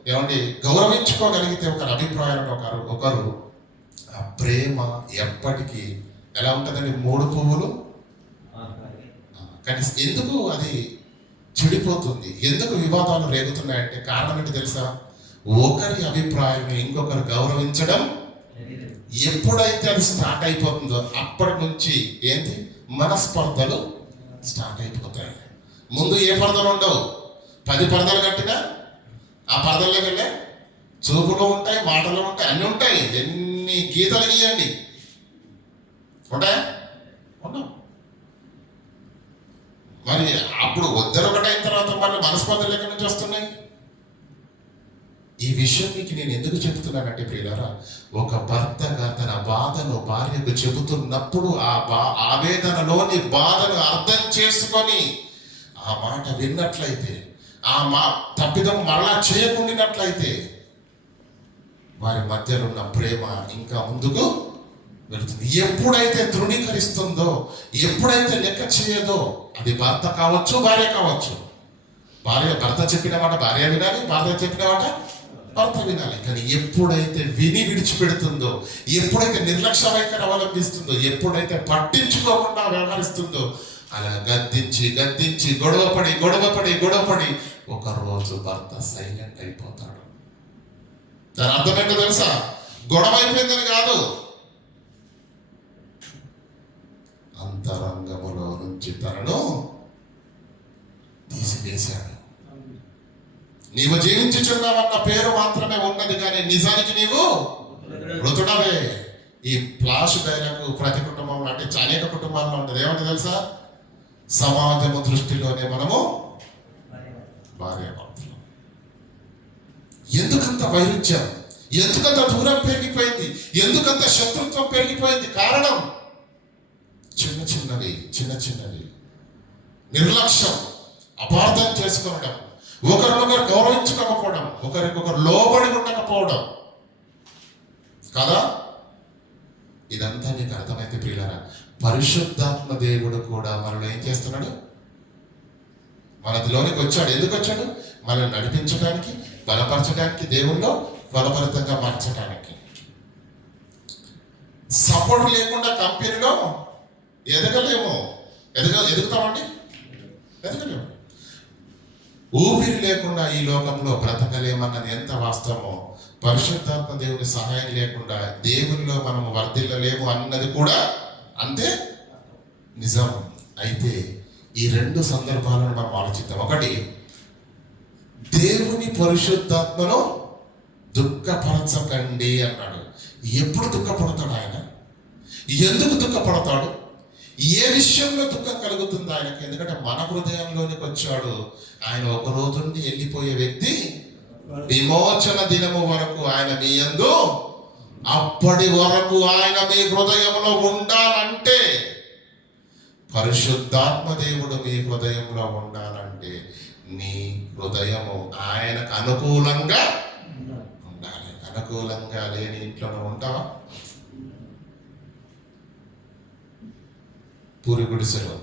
ఏమండి గౌరవించుకోగలిగితే, ఒకరి అభిప్రాయాలను ఒకరు ఆ ప్రేమ ఎప్పటికీ ఎలా ఉంటుందండి? 3 పువ్వులు. కానీ ఎందుకు అది చెడిపోతుంది? ఎందుకు వివాదాలు రేగుతున్నాయంటే కారణం ఏంటి తెలుసా? ఒకరి అభిప్రాయం ఇంకొకరు గౌరవించడం ఎప్పుడైతే అది స్టార్ట్ అయిపోతుందో అప్పటి నుంచి ఏంటి? మనస్పర్ధలు స్టార్ట్ అయిపోతాయి. ముందు ఏ పరదలు ఉండవు. 10 పరదలు కట్టినా ఆ పరదల్లో వెళ్ళే చూపులు ఉంటాయి, మాటలు ఉంటాయి, అన్నీ ఉంటాయి. ఎన్ని గీతలు గీయండి ఉంటాయా? ఉండవు. మరి అప్పుడు ఒకటైన తర్వాత మళ్ళీ మనస్పర్ధలు ఎక్కడి నుంచి వస్తున్నాయి? ఈ విషయం మీకు నేను ఎందుకు చెబుతున్నానంటే ప్రియులారా, ఒక భర్తగా తన బాధను భార్యకు చెబుతున్నప్పుడు ఆ ఆవేదనలోని బాధను అర్థం చేసుకొని ఆ మాట విన్నట్లయితే, తప్పిదం మరలా చేయకుండినట్లయితే వారి మధ్యలో ఉన్న ప్రేమ ఇంకా ముందుకు వెళుతుంది. ఎప్పుడైతే తృణీకరిస్తుందో, ఎప్పుడైతే లెక్క చేయదో, అది భర్త కావచ్చు, భార్య కావచ్చు. భర్త చెప్పిన మాట భార్య వినాలి, భార్య చెప్పిన మాట భర్త వినాలి. కానీ ఎప్పుడైతే విడిచిపెడుతుందో, ఎప్పుడైతే నిర్లక్ష్య వైఖరి అవలంబిస్తుందో, ఎప్పుడైతే పట్టించుకోకుండా వ్యవహరిస్తుందో, అలా గద్దించి గొడవపడి ఒక రోజు భర్త సైలెంట్ అయిపోతాడు. దాని అర్థం ఏంటో తెలుసా? గొడవ అయిపోయిందని కాదు, అంతరంగములో నుంచి తనను తీసివేశాడు. నీవు జీవించుచున్నావన్న పేరు మాత్రమే ఉన్నది, కానీ నిజానికి నీవు మృతుడవే. ఈ ఫ్లాష్ డైలాగ్ ప్రతి కుటుంబంలో, అంటే అనేక కుటుంబాల్లో ఉంటుంది. ఏమంటే తెలుసా? సమాజము దృష్టిలోనే మనము భార్యాభర్తలు. ఎందుకంత వైరుధ్యం? ఎందుకంత దూరం పెరిగిపోయింది? ఎందుకంత శత్రుత్వం పెరిగిపోయింది? కారణం చిన్నవి నిర్లక్ష్యం, అపార్థం చేసుకోవడం, ఒకరినొకరు గౌరవించుకోకపోవడం, ఒకరికొకరు లోబడి ఉండకపోవడం కదా. ఇదంతా నీకు అర్థమైతే ప్రియులారా, పరిశుద్ధాత్మ దేవుడు కూడా మనల్ని ఏం చేస్తున్నాడు? మనలోనికి వచ్చాడు. ఎందుకు వచ్చాడు? మనల్ని నడిపించడానికి, బలపరచడానికి, దేవుల్లో బలపరితంగా మార్చడానికి. సపోర్ట్ లేకుండా కంపెనీలో ఎదుగుతామండి? ఎదగలేము. ఊపిరి లేకుండా ఈ లోకంలో బ్రతకలేమన్నది ఎంత వాస్తవమో, పరిశుద్ధాత్మ దేవుని సహాయం లేకుండా దేవునిలో మనము వర్ధిల్లలేము అన్నది కూడా అంతే నిజం. అయితే ఈ 2 సందర్భాలను మనం ఆలోచిద్దాం. ఒకటి, దేవుని పరిశుద్ధాత్మను దుఃఖపరచకండి అన్నాడు. ఎప్పుడు దుఃఖపడతాడు ఆయన? ఎందుకు దుఃఖపడతాడు? ఏ విషయంలో దుఃఖం కలుగుతుంది ఆయనకి? ఎందుకంటే మన హృదయంలోనికి వచ్చాడు. ఆయన ఒక రోజు నుండి వెళ్ళిపోయే వ్యక్తి. విమోచన దినము వరకు ఆయన మీ యందు, అప్పటి వరకు ఆయన మీ హృదయంలో ఉండాలంటే, పరిశుద్ధాత్మ దేవుడు మీ హృదయంలో ఉండాలంటే నీ హృదయము ఆయనకు అనుకూలంగా ఉండాలి. అనుకూలంగా లేని ఇంట్లోనే ఉంటావా? పూరి గుడిసెలో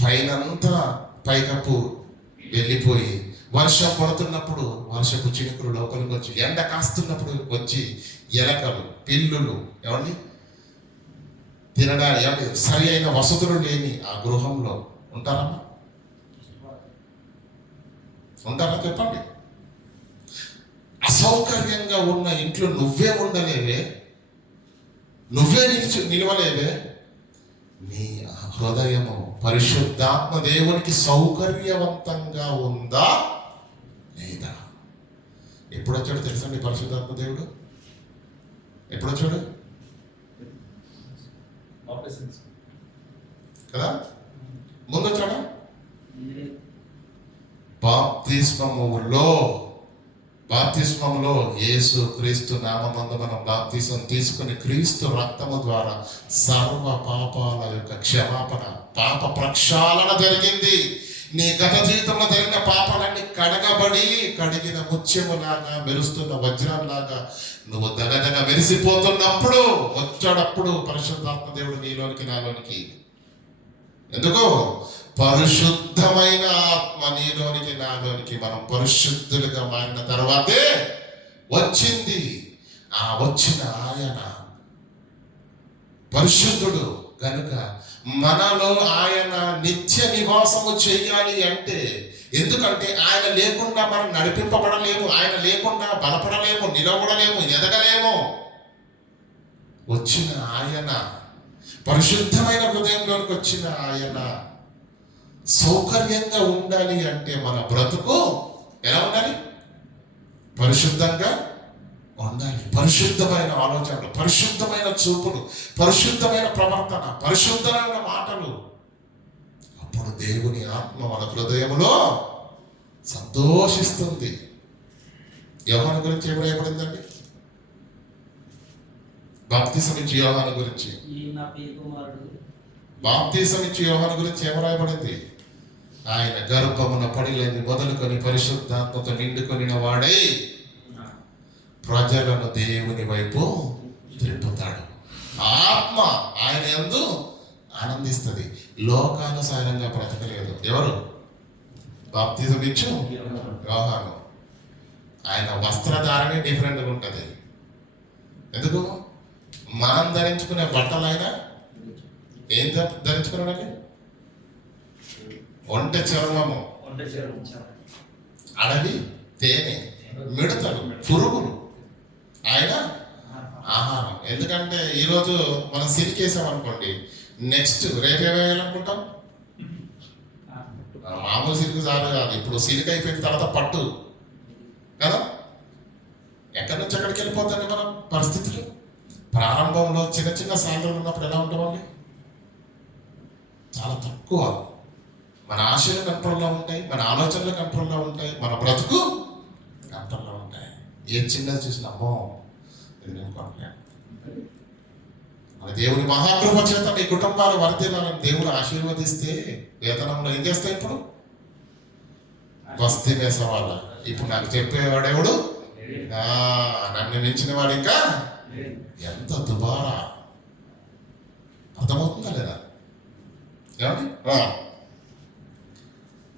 పైనంతా పైకప్పు వెళ్ళిపోయి, వర్షం పడుతున్నప్పుడు వర్షపు చినుకులు లోపలికి వచ్చి, ఎండ కాస్తున్నప్పుడు వచ్చి ఎలకలు, పిల్లులు ఏమండి తినడానికి ఏమండి సరి అయిన వసతులు లేని ఆ గృహంలో ఉంటారమ్మా? ఉంటారా చెప్పండి? అసౌకర్యంగా ఉన్న ఇంట్లో నువ్వే ఉండలేవే, నువ్వే నిలవలేవే. నీ హృదయము పరిశుద్ధాత్మ దేవునికి సౌకర్యవంతంగా ఉందా లేదా? ఎప్పుడు వచ్చాడు తెలుసా నీ పరిశుద్ధాత్మ దేవుడు? ఎప్పుడు వచ్చాడు కదా? ముందు వచ్చాడా? బాప్తిస్మములో యేసు క్రీస్తు నామమందు మనం బాప్తిసం తీసుకుని క్రీస్తు రక్తము ద్వారా సర్వ పాపాల యొక్క క్షమాపణ, పాప ప్రక్షాళన జరిగింది. నీ గత జీవితంలో జరిగిన పాపాలన్నీ కడగబడి, కడిగిన ముత్యములాగా మెరుస్తున్న వజ్రంలాగా నువ్వు దగదగ మెరిసిపోతున్నప్పుడు వచ్చాడప్పుడు పరిశుద్ధాత్మ దేవుడు నీలోనికి నాలోనికి. ఎందుకు? పరిశుద్ధమైన ఆత్మ నీలోనికి నాలోనికి మనం పరిశుద్ధులుగా మారిన తర్వాతే వచ్చింది. ఆ వచ్చిన ఆయన పరిశుద్ధుడు గనుక మనలో ఆయన నిత్య నివాసము చేయాలి అంటే, ఎందుకంటే ఆయన లేకుండా మనం నడిపింపబడలేము, ఆయన లేకుండా బలపడలేము, నిలబడలేము, ఎదగలేము. వచ్చిన ఆయన, పరిశుద్ధమైన హృదయంలోకి వచ్చిన ఆయన సౌకర్యంగా ఉండాలి అంటే మన బ్రతుకు ఎలా ఉండాలి? పరిశుద్ధంగా ఉండాలి. పరిశుద్ధమైన ఆలోచనలు, పరిశుద్ధమైన చూపులు, పరిశుద్ధమైన ప్రవర్తన, పరిశుద్ధమైన మాటలు. అప్పుడు దేవుని ఆత్మ మన హృదయములో సంతోషిస్తుంది. యోహాను గురించి ఏం రాయబడిందండి? బాప్తిసం ఇచ్చి యోహాను గురించి, బాప్తిసం ఇచ్చి యోహాను గురించి ఏం రాయబడింది? ఆయన గర్భమున పడిలేని మొదలుకొని పరిశుద్ధాత్మతో నిండుకొనిన వాడై ప్రజలను దేవుని వైపు త్రిప్పుతాడు. ఆత్మ ఆయన యందు ఆనందిస్తుంది. లోకానుసారంగా బ్రతకలేదు. ఎవరు? బాప్తిజం ఇచ్చు యోహాను. ఆయన వస్త్రధారణి డిఫరెంట్గా ఉంటుంది. ఎందుకు? మనం ధరించుకునే బట్టలు ఆయన ఏం ధరించుకున్నాడండి? ఒంటె చర్మము, అడవి తేనె, మిడతలు, పురుగులు ఆయన ఆహారం. ఎందుకంటే ఈరోజు మనం సిరికేసాం అనుకోండి, నెక్స్ట్ రేపు ఏమేయాలనుకుంటాం? మామూలు సిరికి చాలు కాదు, ఇప్పుడు సిరికి అయిపోయిన తర్వాత పట్టు కదా. ఎక్కడి నుంచి ఎక్కడికి వెళ్ళిపోతుంది మనం పరిస్థితులు. ప్రారంభంలో చిన్న చిన్న సాంద్రలు ఉన్నప్పుడు ఎలా ఉంటామండి? చాలా తక్కువ. మన ఆశలు కంట్రోల్లో ఉంటాయి, మన ఆలోచనలు కంట్రోల్లో ఉంటాయి, మన బ్రతుకు కంట్రోల్లో ఉంటాయి. ఏ చిన్నది చూసిన అమ్మో ఇది నేను కొనలేను. మన దేవుని మహాకృప చేత మీ కుటుంబాలు వర్ధిల్లాలని దేవుడు ఆశీర్వదిస్తే వేతనంలో ఏం చేస్తాయి? ఇప్పుడు బస్తీ వేసేవాళ్ళ. ఇప్పుడు నాకు చెప్పేవాడెవడు? నన్ను మించిన వాడు ఇంకా ఎంత దుబారా. అర్థమవుతుందా లేదా? ఏమండి?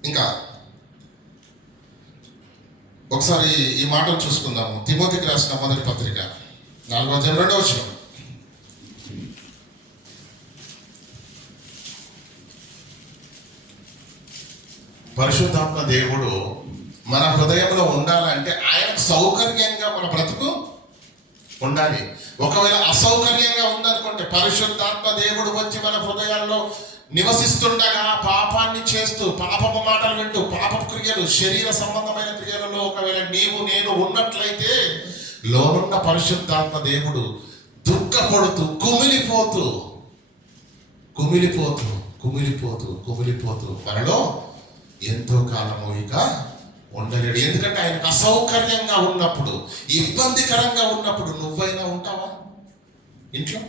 ఇంకా ఒకసారి ఈ మాటలు చూసుకుందాము. తిమోతికి రాసిన మొదటి పత్రిక 4:2. పరిశుద్ధాత్మ దేవుడు మన హృదయంలో ఉండాలంటే ఆయనకు సౌకర్యంగా మన బ్రతుకు ఉండాలి. ఒకవేళ అసౌకర్యంగా ఉందనుకుంటే, పరిశుద్ధాత్మ దేవుడు వచ్చి మన హృదయాల్లో నివసిస్తుండగా పాపాన్ని చేస్తూ, పాపపు మాటలు వింటూ, పాపపు క్రియలు, శరీర సంబంధమైన క్రియలలో ఒకవేళ నీవు నేను ఉన్నట్లయితే లోనున్న పరిశుద్ధాత్మ దేవుడు దుఃఖపడుతూ కుమిలిపోతూ మనలో ఎంతో కాలము ఇక ఉండలేడు. ఎందుకంటే ఆయనకు అసౌకర్యంగా ఉన్నప్పుడు, ఇబ్బందికరంగా ఉన్నప్పుడు నువ్వైనా ఉంటావా? ఇంట్లో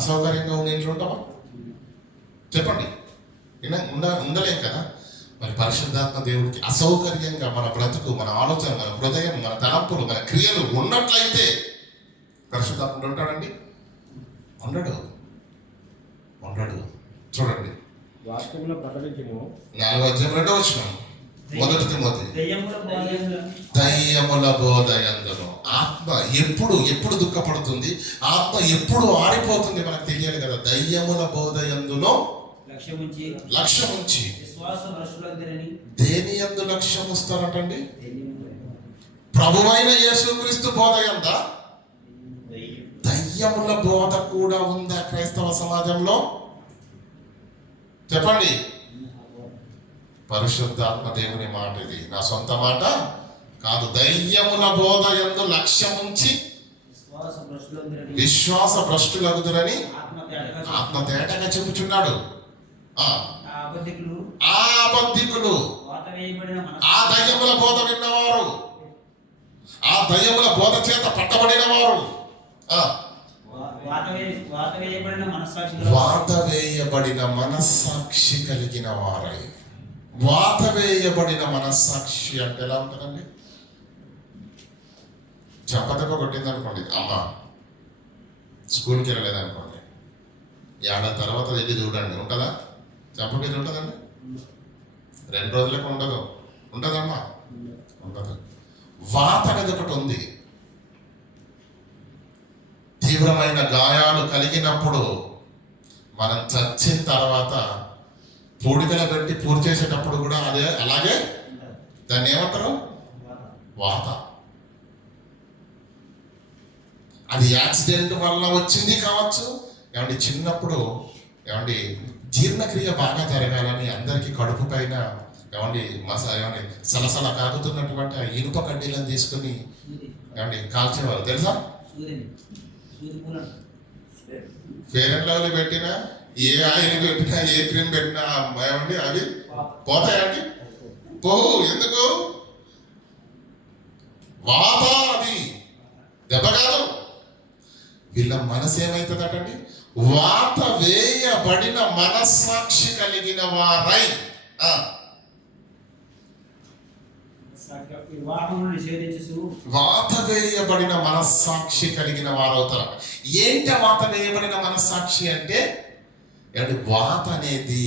అసౌకర్యంగా ఉన్న ఇంట్లో ఉంటావా? చెప్పండి. ఉండలేం కదా. మరి పరిశుద్ధాత్మ దేవుడికి అసౌకర్యంగా మన బ్రతుకు, మన ఆలోచన, మన హృదయం, మన తలంపులు, మన క్రియలు ఉన్నట్లయితే పరిశుద్ధాత్ముడు ఉంటాడండి? ఉండడు. చూడండి, వాక్యంలో ప్రకటించను 4:2 మొదటి తిమోతి. దయ్యముల బోధ యందును. ఆత్మ ఎప్పుడు దుఃఖపడుతుంది, ఆత్మ ఎప్పుడు ఆరిపోతుంది మనకు తెలియాలి కదా. దయ్యముల బోధ యందును లక్ష్యముంచి. దేని యందు లక్ష్యం వస్తారటండి? ప్రభువైన యేసుక్రీస్తు బోధ యందా? దయ్యముల బోధ కూడా ఉందా క్రైస్తవ సమాజంలో? చెప్పండి. పరిశుద్ధాత్మ దేవుని మాట ఇది, నా సొంత మాట కాదు. దయ్యముల బోధ యందు లక్ష్యముంచి విశ్వాస భ్రష్టులగుదురని ఆత్మ తేటగా చెప్పుచున్నాడు. ఆ అబద్ధికులు, ఆ దయ్యముల బోధ విన్నవారు, ఆ దయ్యముల బోధ చేత పట్టబడిన వారు, వాత వేయబడిన మనస్సాక్షి కలిగిన వారై. వాత వేయబడిన మనస్సాక్షి అంటే ఎలా ఉంటుందండి? చప్పతకు కొట్టింది అనుకోండి, అమ్మ స్కూల్కి వెళ్ళలేదనుకోండి, ఏడాది తర్వాత వెళ్ళి చూడండి, ఉంటుందా? చప్పటి ఉంటుందండి? 2 రోజులకు ఉండదు. ఉంటుందమ్మా? ఉండదు. వాత అనేది ఒకటి ఉంది. తీవ్రమైన గాయాలు కలిగినప్పుడు మనం చచ్చిన తర్వాత పూడికల పెట్టి పూర్తి చేసేటప్పుడు కూడా అలాగే దాన్ని ఏమంటారు? వాత. అది యాక్సిడెంట్ వల్ల వచ్చింది కావచ్చు. ఏమండి, చిన్నప్పుడు ఏమండి జీర్ణక్రియ బాగా జరగాలని అందరికీ కడుపు పైన ఏమండి సలసల కాగుతున్నటువంటి ఆ ఇనుప కడ్డీలను తీసుకుని ఏమండి కాల్చేవారు, తెలుసా? ఫెయిర్ అండ్ లవ్లీ పెట్టినా, ఏ ఆయిల్ పెట్టినా, ఏ క్రీమ్ పెట్టినా ఏమండి అవి పోతాయండి? పోవు. ఎందుకు? వాత. అది దెబ్బ కాదు. వీళ్ళ మనసు ఏమవుతుందటండి? వాత వేయబడిన మనస్సాక్షి కలిగిన వారై. వాత వేయబడిన మనస్సాక్షి కలిగిన వారవుతారు. ఏంటి వాత వేయబడిన మనస్సాక్షి అంటే? వాత అనేది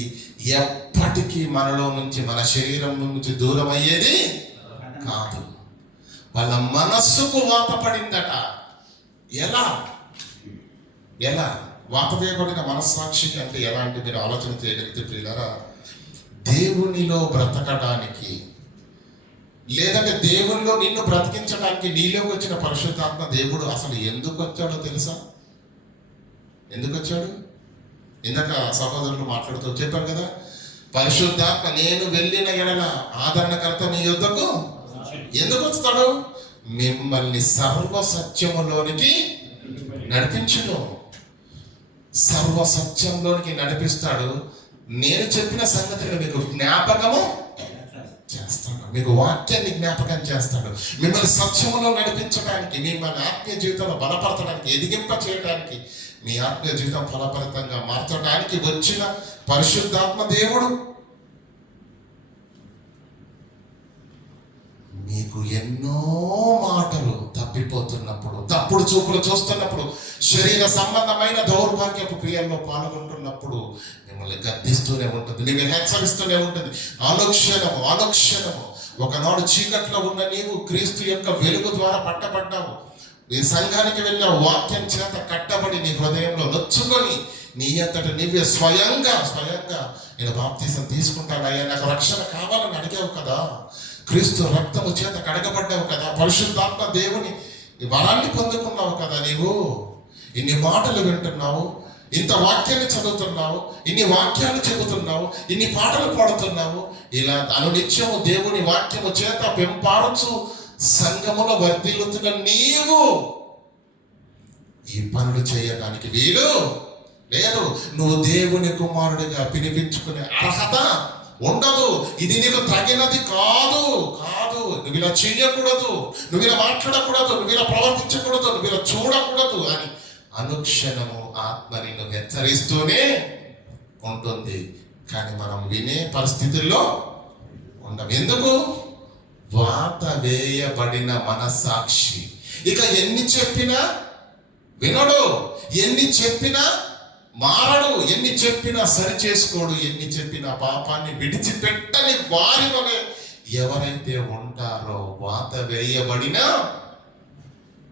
ఎప్పటికీ మనలో నుంచి, మన శరీరం నుంచి దూరం అయ్యేది కాదు. వాళ్ళ మనస్సుకు వాత పడిందట. ఎలా వాత వేయబడిన మనస్సాక్షి అంటే ఎలా అంటే, మీరు ఆలోచన చేయగలిగితే ప్రియులారా, దేవునిలో బ్రతకడానికి, లేదంటే దేవునిలో నిన్ను బ్రతికించడానికి నీలోకి వచ్చిన పరిశుద్ధాత్మ దేవుడు అసలు ఎందుకు వచ్చాడో తెలుసా? ఎందుకు వచ్చాడు? ఇందాక సహోదరులు మాట్లాడుతూ చెప్పారు కదా, పరిశుద్ధాత్మ నేను వెళ్ళిన ఎడల ఆదరణకర్త మీ యొద్దకు ఎందుకు వస్తాడు? మిమ్మల్ని సర్వ సత్యములోనికి నడిపించును. సర్వ సత్యంలోనికి నడిపిస్తాడు. నేను చెప్పిన సంగతిని మీకు జ్ఞాపకము చేస్తాడు. మీకు వాక్యాన్ని జ్ఞాపకం చేస్తాడు. మిమ్మల్ని సత్యములో నడిపించడానికి, మిమ్మల్ని ఆత్మీయ జీవితంలో బలపరచడానికి, ఎదిగింప చేయడానికి, మీ ఆత్మీయ జీవితం ఫలపరితంగా మార్చడానికి వచ్చిన పరిశుద్ధాత్మ దేవుడు మీకు ఎన్నో మాటలు తప్పిపోతున్నప్పుడు, తప్పుడు చూపులు చూస్తున్నప్పుడు, శరీర సంబంధమైన దౌర్భాగ్యపు క్రియల్లో పాల్గొంటున్నప్పుడు మిమ్మల్ని గద్దిస్తూనే ఉంటుంది, నీవు హెచ్చరిస్తూనే ఉంటుంది. అనుక్షణము ఒకనాడు చీకట్లో ఉన్న నీవు క్రీస్తు యొక్క వెలుగు ద్వారా పట్టబడ్డావు. నీ సంఘానికి వెళ్ళిన వాక్యం చేత కట్టబడి నీ హృదయంలో నొచ్చుకొని నీ అంతట నీవే స్వయంగా నేను బాప్తీసం తీసుకుంటానయ్యా, నాకు రక్షణ కావాలని అడిగావు కదా. క్రీస్తు రక్తము చేత కడగబడ్డావు కదా. పరిశుద్ధాత్మ దేవుని వరాన్ని పొందుకున్నావు కదా. నీవు ఇన్ని మాటలు వింటున్నావు, ఇంత వాక్యాన్ని చదువుతున్నావు, ఇన్ని వాక్యాలు చెబుతున్నావు, ఇన్ని పాటలు పాడుతున్నావు. ఇలా అనునిత్యము దేవుని వాక్యము చేత పెంపాడుచు సంఘములో వర్ధిల్లుతున్న నీవు ఈ పనులు చేయడానికి వీలు లేదు. నువ్వు దేవుని కుమారుడిగా పిలిపించుకునే అర్హత ఉండదు. ఇది నీకు తగినది కాదు. నువ్వు ఇలా చేయకూడదు, నువ్వు ఇలా మాట్లాడకూడదు, నువ్వు ఇలా ప్రవర్తించకూడదు, నువ్వు ఇలా చూడకూడదు అని అనుక్షణము ఆత్మ నిన్ను హెచ్చరిస్తూనే ఉంటుంది. కానీ మనం వినే పరిస్థితుల్లో ఉండం. ఎందుకు? వాత వేయబడిన మనస్సాక్షి ఇక ఎన్ని చెప్పినా వినడు, ఎన్ని చెప్పినా మారడు, ఎన్ని చెప్పినా సరి చేసుకోడు, ఎన్ని చెప్పినా పాపాన్ని విడిచిపెట్టని వారి వలె ఎవరైతే ఉంటారో వాత వేయబడిన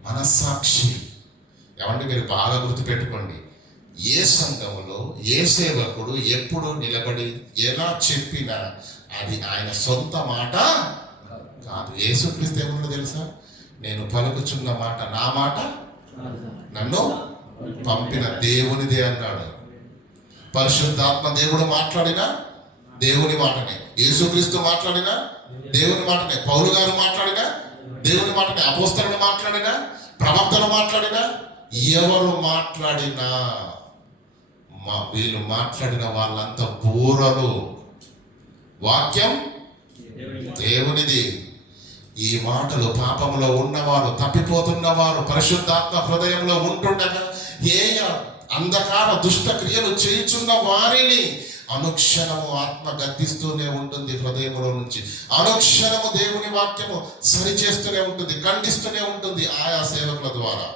మనస్సాక్షి. ఏమంటే మీరు బాగా గుర్తుపెట్టుకోండి, ఏ సంఘములో ఏ సేవకుడు ఎప్పుడు నిలబడి ఎలా చెప్పినా అది ఆయన సొంత మాట కాదు. యేసుక్రీస్తు ఏమన్నా తెలుసా? నేను పలుకుచున్న మాట నా మాట, నన్ను పంపిన దేవునిదే అన్నాడు. పరిశుద్ధాత్మ దేవుడు మాట్లాడినా దేవుని మాటనే, యేసుక్రీస్తు మాట్లాడినా దేవుని మాటనే, పౌలు గారు మాట్లాడినా దేవుని మాటనే, అపోస్తలుడు మాట్లాడినా, ప్రవక్తలు మాట్లాడినా, ఎవరు మాట్లాడినా వీళ్ళు మాట్లాడిన వాళ్ళంతా బూరలు. వాక్యం దేవునిది. ఈ మాటలు పాపంలో ఉన్నవారు, తప్పిపోతున్నవారు, పరిశుద్ధాత్మ హృదయంలో ఉంటుండగా ఏ అంధకార దుష్ట క్రియలు చేయుచున్న వారిని అనుక్షణము ఆత్మ గద్దిస్తూనే ఉంటుంది. హృదయంలో నుంచి అనుక్షణము దేవుని వాక్యము సరిచేస్తూనే ఉంటుంది, ఖండిస్తూనే ఉంటుంది ఆయా సేవకుల ద్వారా.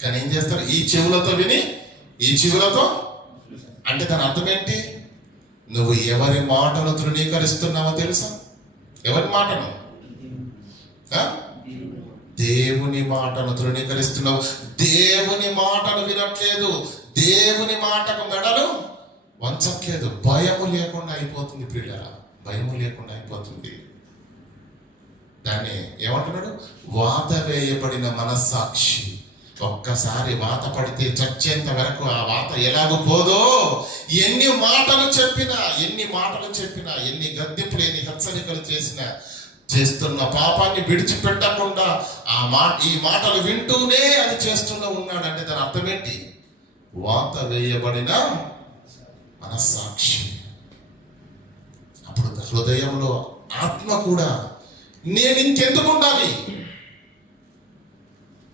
కానీ ఏం చేస్తారు? ఈ చెవులతో విని ఈ చెవులతో అంటే దాని అర్థం ఏంటి? నువ్వు ఎవరి మాటను తృణీకరిస్తున్నావో తెలుసా? ఎవరి మాటను? దేవుని మాటను తృణీకరిస్తున్నావు. దేవుని మాటను వినట్లేదు, దేవుని మాటకు మెడలు వంచట్లేదు. భయము లేకుండా అయిపోతుంది ప్రియులారా, భయము లేకుండా అయిపోతుంది. దాన్ని ఏమంటున్నాడు? వాత వేయబడిన మనస్సాక్షి. ఒక్కసారి వాత పడితే చచ్చేంత వరకు ఆ వాత ఎలాగూ పోదో. ఎన్ని మాటలు చెప్పినా ఎన్ని గద్దెంపులు, ఎన్ని హెచ్చరికలు చేసినా చేస్తున్న పాపాన్ని విడిచిపెట్టకుండా ఈ మాటలు వింటూనే అది చేస్తూనే ఉన్నాడంటే దాని అర్థం ఏంటి? వాత వేయబడిన మనస్సాక్షి. అప్పుడు హృదయంలో ఆత్మ కూడా నేను ఇంకెందుకు ఉండాలి?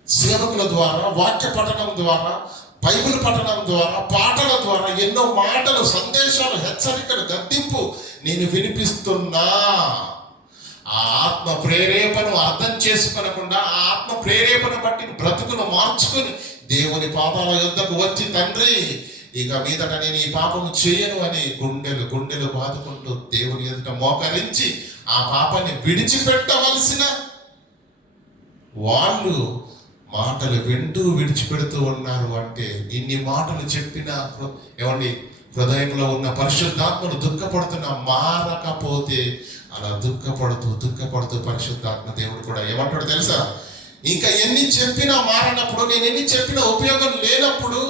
సేవకుల ద్వారా, వాక్య పఠనం ద్వారా, బైబిల్ పఠనం ద్వారా, పాటల ద్వారా ఎన్నో మాటలు, సందేశాలు, హెచ్చరికలు, గద్దింపు నేను వినిపిస్తున్నా. ఆ ఆత్మ ప్రేరేపణను అర్థం చేసుకోనకుండా ఆ ఆత్మ ప్రేరేపణ బట్టి బ్రతుకును మార్చుకుని దేవుని పాదాల యొద్దకు వచ్చి, తండ్రి ఇక మీదట నేను ఈ పాపము చేయను అని గుండెలు బాదుకుంటూ దేవుని ఎదుట మోకరించి ఆ పాపాన్ని విడిచిపెట్టవలసిన వాళ్ళు మాటలు వింటూ విడిచిపెడుతూ ఉన్నారు. అంటే ఇన్ని మాటలు చెప్పినా ఏమండి, హృదయంలో ఉన్న పరిశుద్ధాత్మను దుఃఖపడుతున్నా మారకపోతే అలా దుఃఖపడుతూ పరిశుద్ధాత్మ దేవుడు కూడా ఏమంటాడు తెలుసా? ఇంకా ఎన్ని చెప్పినా మారనప్పుడు, నేను ఎన్ని చెప్పినా ఉపయోగం లేనప్పుడు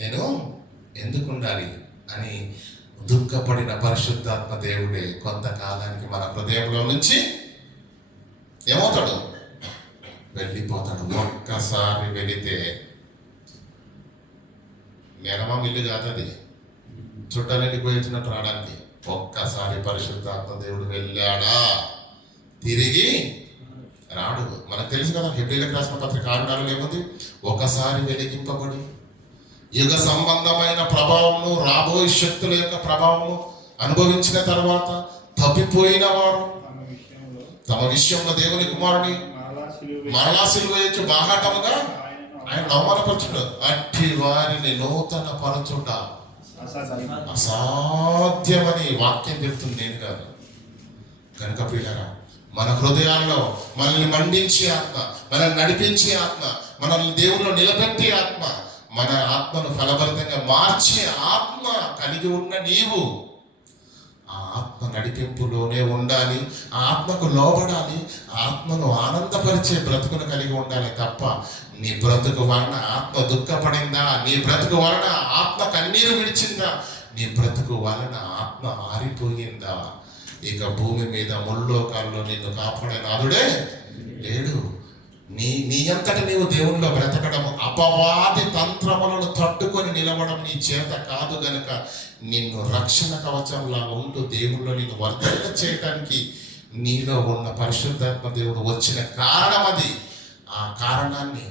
నేను ఎందుకు ఉండాలి అని దుఃఖపడిన పరిశుద్ధాత్మ దేవుడే కొంతకాలానికి మన హృదయంలో నుంచి ఏమవుతాడు? వెళ్ళిపోతాడు. ఒక్కసారి వెళితే మినిమం ఇల్లు కాదు అది, చుట్టాలని పోయించినట్టు రావడానికి. ఒక్కసారి పరిశుద్ధాత్మ దేవుడు వెళ్ళాడా తిరిగి రాడు. మనకు తెలుసు కదా, హెబ్రీయులకు రాసిన పత్రిక 6:4 ఏముంది? ఒకసారి వెలిగింపబడి యుగ సంబంధమైన ప్రభావము, రాబోయే శక్తుల యొక్క ప్రభావము అనుభవించిన తర్వాత తప్పిపోయిన వారు తమ విషయంలో దేవుని కుమారుని మరలా సిలువ వేయచ్చు బాహాటముగా ఆయన అవమానపరచుడు. అట్టి వారిని నూతన పరచుట అసాధ్యమని వాక్యం చెప్తుంది, నేను కాదు. కనుక ప్రియులారా, మన హృదయాల్లో మనల్ని మండించే ఆత్మ, మనల్ని నడిపించే ఆత్మ, మనల్ని దేవుల్లో నిలబెట్టే ఆత్మ, మన ఆత్మను ఫలభరితంగా మార్చే ఆత్మ కలిగి ఉన్న నీవు ఆ ఆత్మ నడిపింపులోనే ఉండాలి. ఆ ఆత్మకు లోబడాలి. ఆత్మను ఆనందపరిచే బ్రతుకును కలిగి ఉండాలి తప్ప నీ బ్రతుకు వలన ఆత్మ దుఃఖపడిందా, నీ బ్రతుకు వలన ఆత్మ కన్నీరు విడిచిందా, నీ బ్రతుకు వలన ఆత్మ ఆరిపోయిందా, ఇక భూమి మీద ముల్లోకాల్లో నిన్ను కాపాడే నాదుడే లేడు. నీ అంతట నీవు దేవునిలో బ్రతకడం, అపవాది తంత్రములను తట్టుకొని నిలవడం నీ చేత కాదు గనుక నిన్ను రక్షణ కవచంలాగా ఉంటూ దేవుల్లో నిన్ను వర్ధన చేయడానికి నీలో ఉన్న పరిశుద్ధాత్మ దేవుడు వచ్చిన కారణం అది. ఆ కారణాన్ని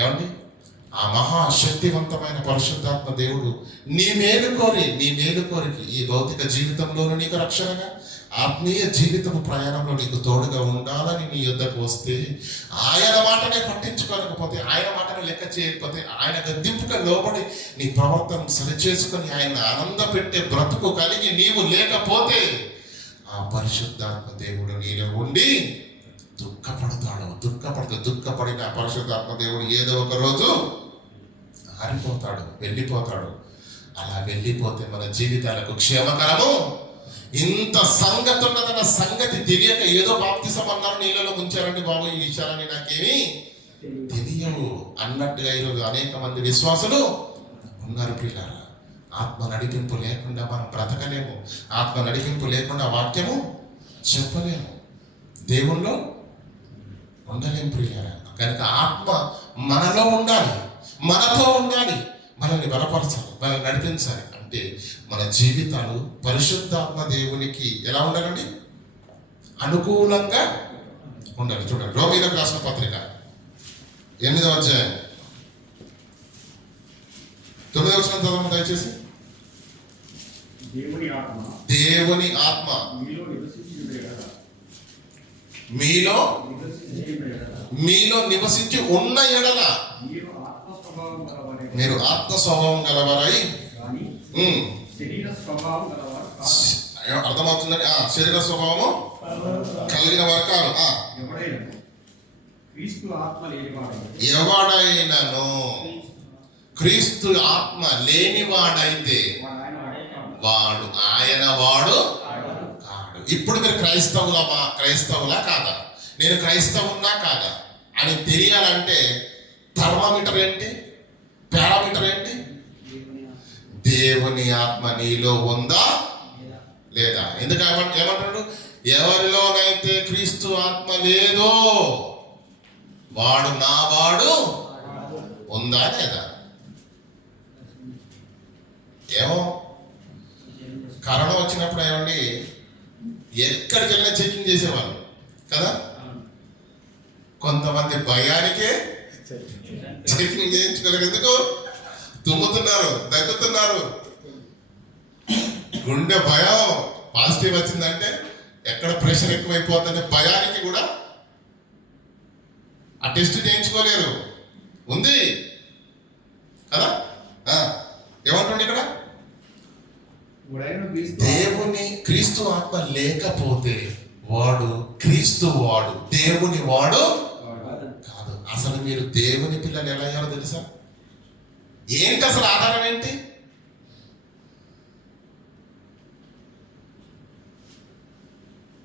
ఏమండి, ఆ మహాశక్తివంతమైన పరిశుద్ధాత్మ దేవుడు నీ మేలు కోరికి ఈ భౌతిక జీవితంలోనూ నీకు రక్షణగా, ఆత్మీయ జీవితము ప్రయాణంలో నీకు తోడుగా ఉండాలని నీ యుద్ధకు వస్తే, ఆయన మాటనే పట్టించుకోలేకపోతే, ఆయన మాటను లెక్క చేయకపోతే, ఆయన గద్దింపుగా లోబడి నీ ప్రవర్తన సరిచేసుకొని ఆయన ఆనంద పెట్టే బ్రతుకు కలిగి నీవు లేకపోతే, ఆ పరిశుద్ధాత్మ దేవుడు నీలో ఉండి దుఃఖపడిన పరిశుద్ధాత్మ దేవుడు ఏదో ఒక రోజు ఆరిపోతాడు, వెళ్ళిపోతాడు. అలా వెళ్ళిపోతే మన జీవితాలకు క్షేమకరము. ఇంత సంగతి ఉన్నదన్న సంగతి తెలియక ఏదో బాప్తిసం అన్నారు, నీళ్ళలో ఉంచారండి బాబు, ఈ విషయాలని నాకేమీ తెలియవు అన్నట్టుగా ఈరోజు అనేక మంది విశ్వాసులు ఉన్నారు. పిల్లలు, ఆత్మ నడిపింపు లేకుండా మనం బ్రతకలేము. ఆత్మ నడిపింపు లేకుండా వాక్యము చెప్పలేము, దేవుల్లో ఉండలేము ప్రియులారా. కనుక ఆత్మ మనలో ఉండాలి, మనతో ఉండాలి, మనల్ని బలపరచాలి, మనల్ని నడిపించాలి. అంటే మన జీవితాలు పరిశుద్ధాత్మ దేవునికి ఎలా ఉండాలండి? అనుకూలంగా ఉండాలి. చూడండి, రోమీయులకు రాసిన పత్రిక 8వ అధ్యాయం 9వ వచనం చదవండి దయచేసి. దేవుని ఆత్మ మీలో నివసించి ఉన్న ఎడల మీరు ఆత్మ స్వభావం గలవారై, అర్థమవుతుందండి? శరీర స్వభావము కలిగిన వారు కాదు. ఎవడైనను క్రీస్తు ఆత్మ లేనివాడైతే వాడు ఆయన వాడు కాడు. ఇప్పుడు మీరు క్రైస్తవులా కాదా, నేను క్రైస్తవున్నా కాదా అని తెలియాలంటే థర్మామీటర్ ఏంటి, పారామీటర్ ఏంటి? దేవుని ఆత్మ నీలో ఉందా లేదా? ఎందుకు ఏమంటాడు? ఎవరిలోనైతే క్రీస్తు ఆత్మ లేదో వాడు నా వాడు ఉందా లేదా? ఏమో కరోనా వచ్చినప్పుడు ఏమండి, ఎక్కడికి వెళ్ళినా చెకింగ్ చేసేవాళ్ళు కదా. కొంతమంది భయానికే చెకింగ్ చేయించుకోలేరు. ఎందుకు? తుమ్ముతున్నారు, దగ్గుతున్నారు, గుండె భయం. పాజిటివ్ వచ్చిందంటే ఎక్కడ ప్రెషర్ ఎక్కువైపోతుందంటే భయానికి కూడా ఆ టెస్ట్ చేయించుకోలేరు. ఉంది కదా. ఏమంటుండే ఇక్కడ? దేవుని క్రీస్తు ఆత్మ లేకపోతే వాడు క్రీస్తు వాడు, దేవుని వాడు కాదు. అసలు మీరు దేవుని పిల్లలు ఎలా అయ్యారో తెలుసా? ఏంటి అసలు ఆధారం ఏంటి?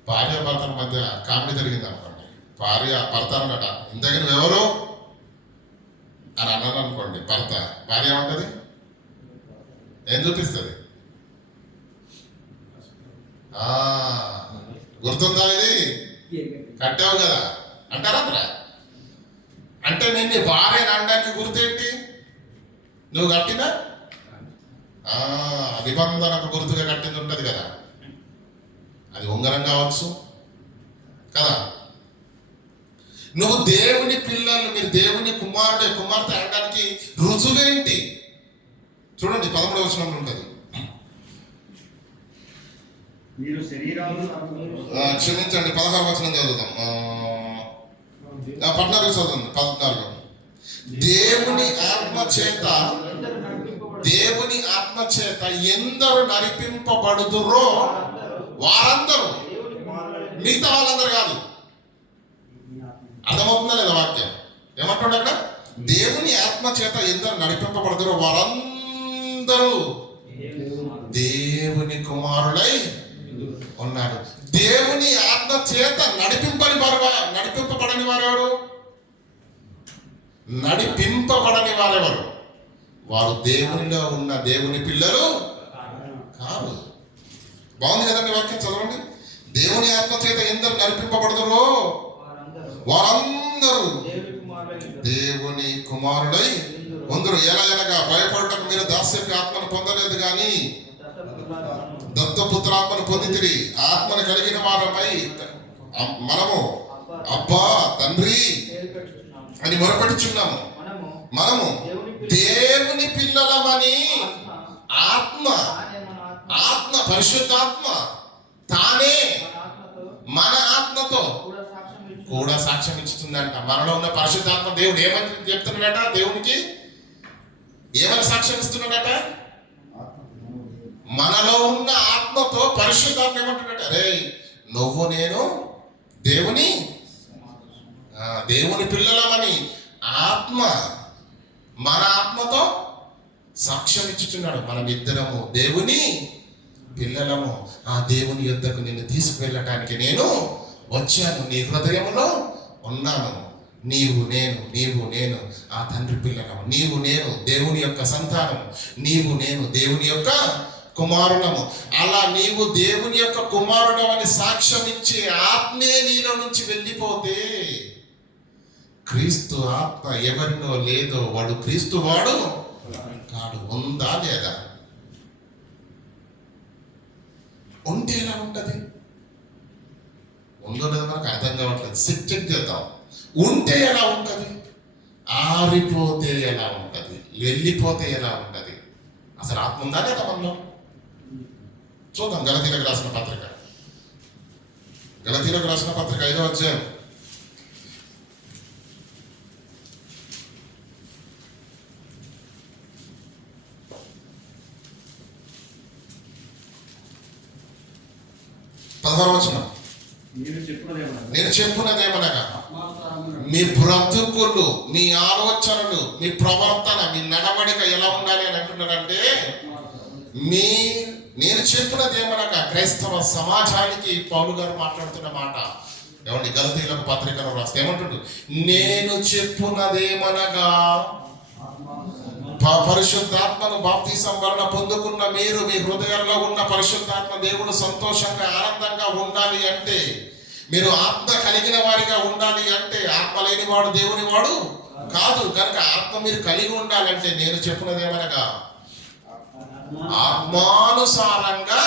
భార్య భర్తల మధ్య కామెడీ జరిగింది అనుకోండి. భార్య భర్త అన్నట, ఇంతకు నువ్వెవరు అని అన్నాను అనుకోండి. భార్య ఏమంటది? ఏం చూపిస్తుంది? గుర్తుందా ఇది? కట్టావు కదా అంటారా? అంటే నేను భార్యను అనడానికి గుర్తేంటి? నువ్వు కట్టినా నిబంధనకు గుర్తుగా కట్టింది ఉంటుంది కదా, అది ఉంగరం కావచ్చు కదా. నువ్వు దేవుని పిల్లలు, మీరు దేవుని కుమార్తె అనడానికి రుజువేంటి? చూడండి 13వ వచనంలో ఉంటుంది. క్షమించండి, 16వ వచనం చదువుదాం. 14 చదువుతుంది. 14 దేవుని ఆత్మ చేత ఎందరు నడిపింపబడుదురో వారందరూ, మిగతా వాళ్ళందరూ కాదు. అర్థమవుతుందా లేదా వాక్యం? ఏమంటాడు అక్కడ? దేవుని ఆత్మ చేత ఎందరు నడిపింపబడుదురో వారందరూ దేవుని కుమారులై ఉన్నారు. దేవుని ఆత్మ చేత నడిపింపబడని వారెవరు? నడిపింపబడని వారెవరు? వారు దేవునిలో ఉన్న దేవుని పిల్లలు కాదు. బాగుంది కదండి వాక్యం, చదవండి. దేవుని ఆత్మ చేత ఎందరు నడిపింపబడతారో వారందరూ దేవుని కుమారుడై ఉందరు. ఎలా అనగా భయపడటం మీరు దాస్యపు ఆత్మను పొందలేదు కానీ దత్తపుత్రాత్మను పొందితిరి. ఆత్మను కలిగిన వారమై మనము అబ్బా తండ్రి అని మొరపెట్టుచున్నాము. మనము దేవుని పిల్లలమని ఆత్మ పరిశుద్ధాత్మ తానే మన ఆత్మతో కూడా సాక్ష్యం ఇస్తుందంట. మనలో ఉన్న పరిశుద్ధాత్మ దేవుడు ఏమని చెప్తున్నాడట? దేవునికి ఏమని సాక్ష్యం ఇస్తున్నాడట? మనలో ఉన్న ఆత్మతో పరిశుద్ధాత్మ ఏమంటున్నాడు? అరే నువ్వు నేను దేవుని పిల్లలమని ఆత్మ మన ఆత్మతో సాక్ష్యం ఇచ్చుచున్నాడు. మనం ఇద్దరము దేవుని పిల్లలము. ఆ దేవుని యొద్దకు నిన్ను తీసుకువెళ్ళటానికి నేను వచ్చాను. నీ హృదయంలో ఉన్నాను. నీవు నేను ఆ తండ్రి పిల్లలము. నీవు నేను దేవుని యొక్క సంతానము. నీవు నేను దేవుని యొక్క కుమారుడము. అలా నీవు దేవుని యొక్క కుమారుడమని సాక్ష్యం ఇచ్చే ఆత్మే నీలో నుంచి వెళ్ళిపోతే, క్రీస్తు ఆత్మ ఎవరినో లేదో వాడు క్రీస్తు వాడు కాడు. ఉందా లేదా? ఉంటే ఎలా ఉంటది? ఉందో లేదా మనకు అర్థం కావట్లేదు. చెక్ చేద్దాం. ఉంటే ఎలా ఉంటది? ఆరిపోతే ఎలా ఉంటది? వెళ్ళిపోతే ఎలా ఉంటది? అసలు ఆత్మ ఉందా లేదా మనలో? చూద్దాం. గలతీలకు రాసిన పత్రిక 5వ అధ్యాయం 16వ వచనం. నేను చెప్పున్నదేమనగా మీ బ్రతుకులు, మీ ఆలోచనలు, మీ ప్రవర్తన, మీ నడవడిక ఎలా ఉండాలి అని అంటున్నారంటే, నేను చెప్పినదేమనగా క్రైస్తవ సమాజానికి పౌలు గారు మాట్లాడుతున్న మాట. ఏమండి? గలతీయులకు పత్రికను రాస్తే ఏమంటుండు? నేను చెప్పున్నదేమనగా పరిశుద్ధాత్మను బాప్తిసం వలన పొందుకున్న మీరు మీ హృదయాల్లో ఉన్న పరిశుద్ధాత్మ దేవుడు సంతోషంగా ఆనందంగా ఉండాలి అంటే, మీరు ఆత్మ కలిగిన వారిగా ఉండాలి అంటే, ఆత్మ లేనివాడు దేవుని వాడు కాదు. కనుక ఆత్మ మీరు కలిగి ఉండాలంటే నేను చెప్పినదేమనగా ఆత్మానుసారంగా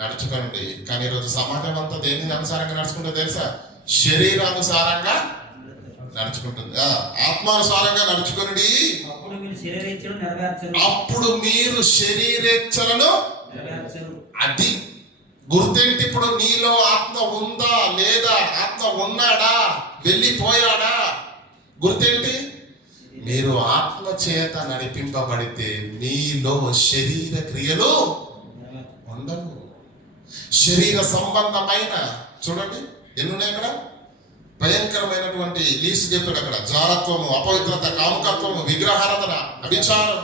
నడుచుకోండి. కానీ ఈరోజు సమాజం అంతా దేని అనుసారంగా నడుచుకుంటే తెలుసా? శరీరానుసారంగా నడుచుకుంటుంది. ఆత్మానుసారంగా నడుచుకోండి, అప్పుడు మీరు శరీరేచ్ఛలను అది గుర్తేంటి? ఇప్పుడు నీలో ఆత్మ ఉందా లేదా? ఆత్మ ఉన్నాడా? వెళ్ళిపోయాడా? గుర్తేంటి? మీరు ఆత్మ చేత నడిపింపబడితే మీలో శరీర క్రియలు ఉండవు. శరీర సంబంధమైన చూడండి ఎన్నున్నాయి అక్కడ. భయంకరమైనటువంటి లీస్ట్ చెప్పాడు అక్కడ. జారత్వము, అపవిత్రత, కాముకత్వము, విగ్రహారాధన, అభిచారం.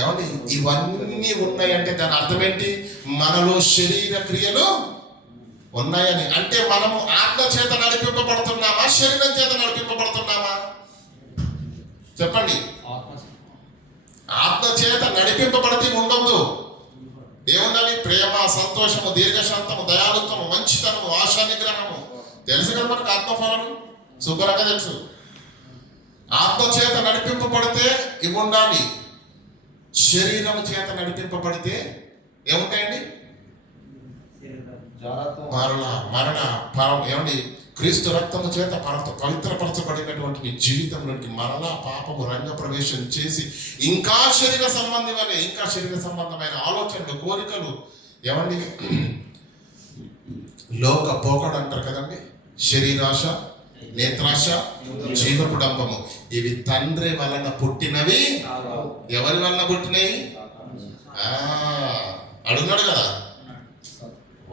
ఏమండి? ఇవన్నీ ఉన్నాయంటే దాని అర్థం ఏంటి? మనలో శరీర క్రియలు ఉన్నాయని. అంటే మనము ఆత్మ చేత నడిపింపబడుతున్నామా, శరీరం చేత నడిపింపబడుతున్నామా? చెప్పండి. ఆత్మ చేత నడిపింపబడితే ఉండొద్దు. ఏముండాలి? ప్రేమ, సంతోషము, దీర్ఘశాంతము, దయాలుత్వము, మంచితనము, ఆశా నిగ్రహము. తెలుసు కదా మనకు ఆత్మఫలాలు శుభ్రంగా తెలుసు. ఆత్మ చేత నడిపింపబడితే ఇవి ఉండాలి. శరీరం చేత నడిపింపబడితే ఏముంటాయండి? ఏమండి? క్రీస్తు రక్తము చేత పవిత్రపరచబడినటువంటి నీ జీవితంలోకి మరలా పాపము రంగ ప్రవేశం చేసి ఇంకా శరీర సంబంధమైన ఆలోచనలు, కోరికలు, ఏమండి లోక పోకడు అంటారు కదండి. శరీరాశ, నేత్రాశ, జీవకుడంబము, ఇవి తండ్రి వలన పుట్టినవి. ఎవరి వలన పుట్టినవి? అడుగున్నాడు కదా,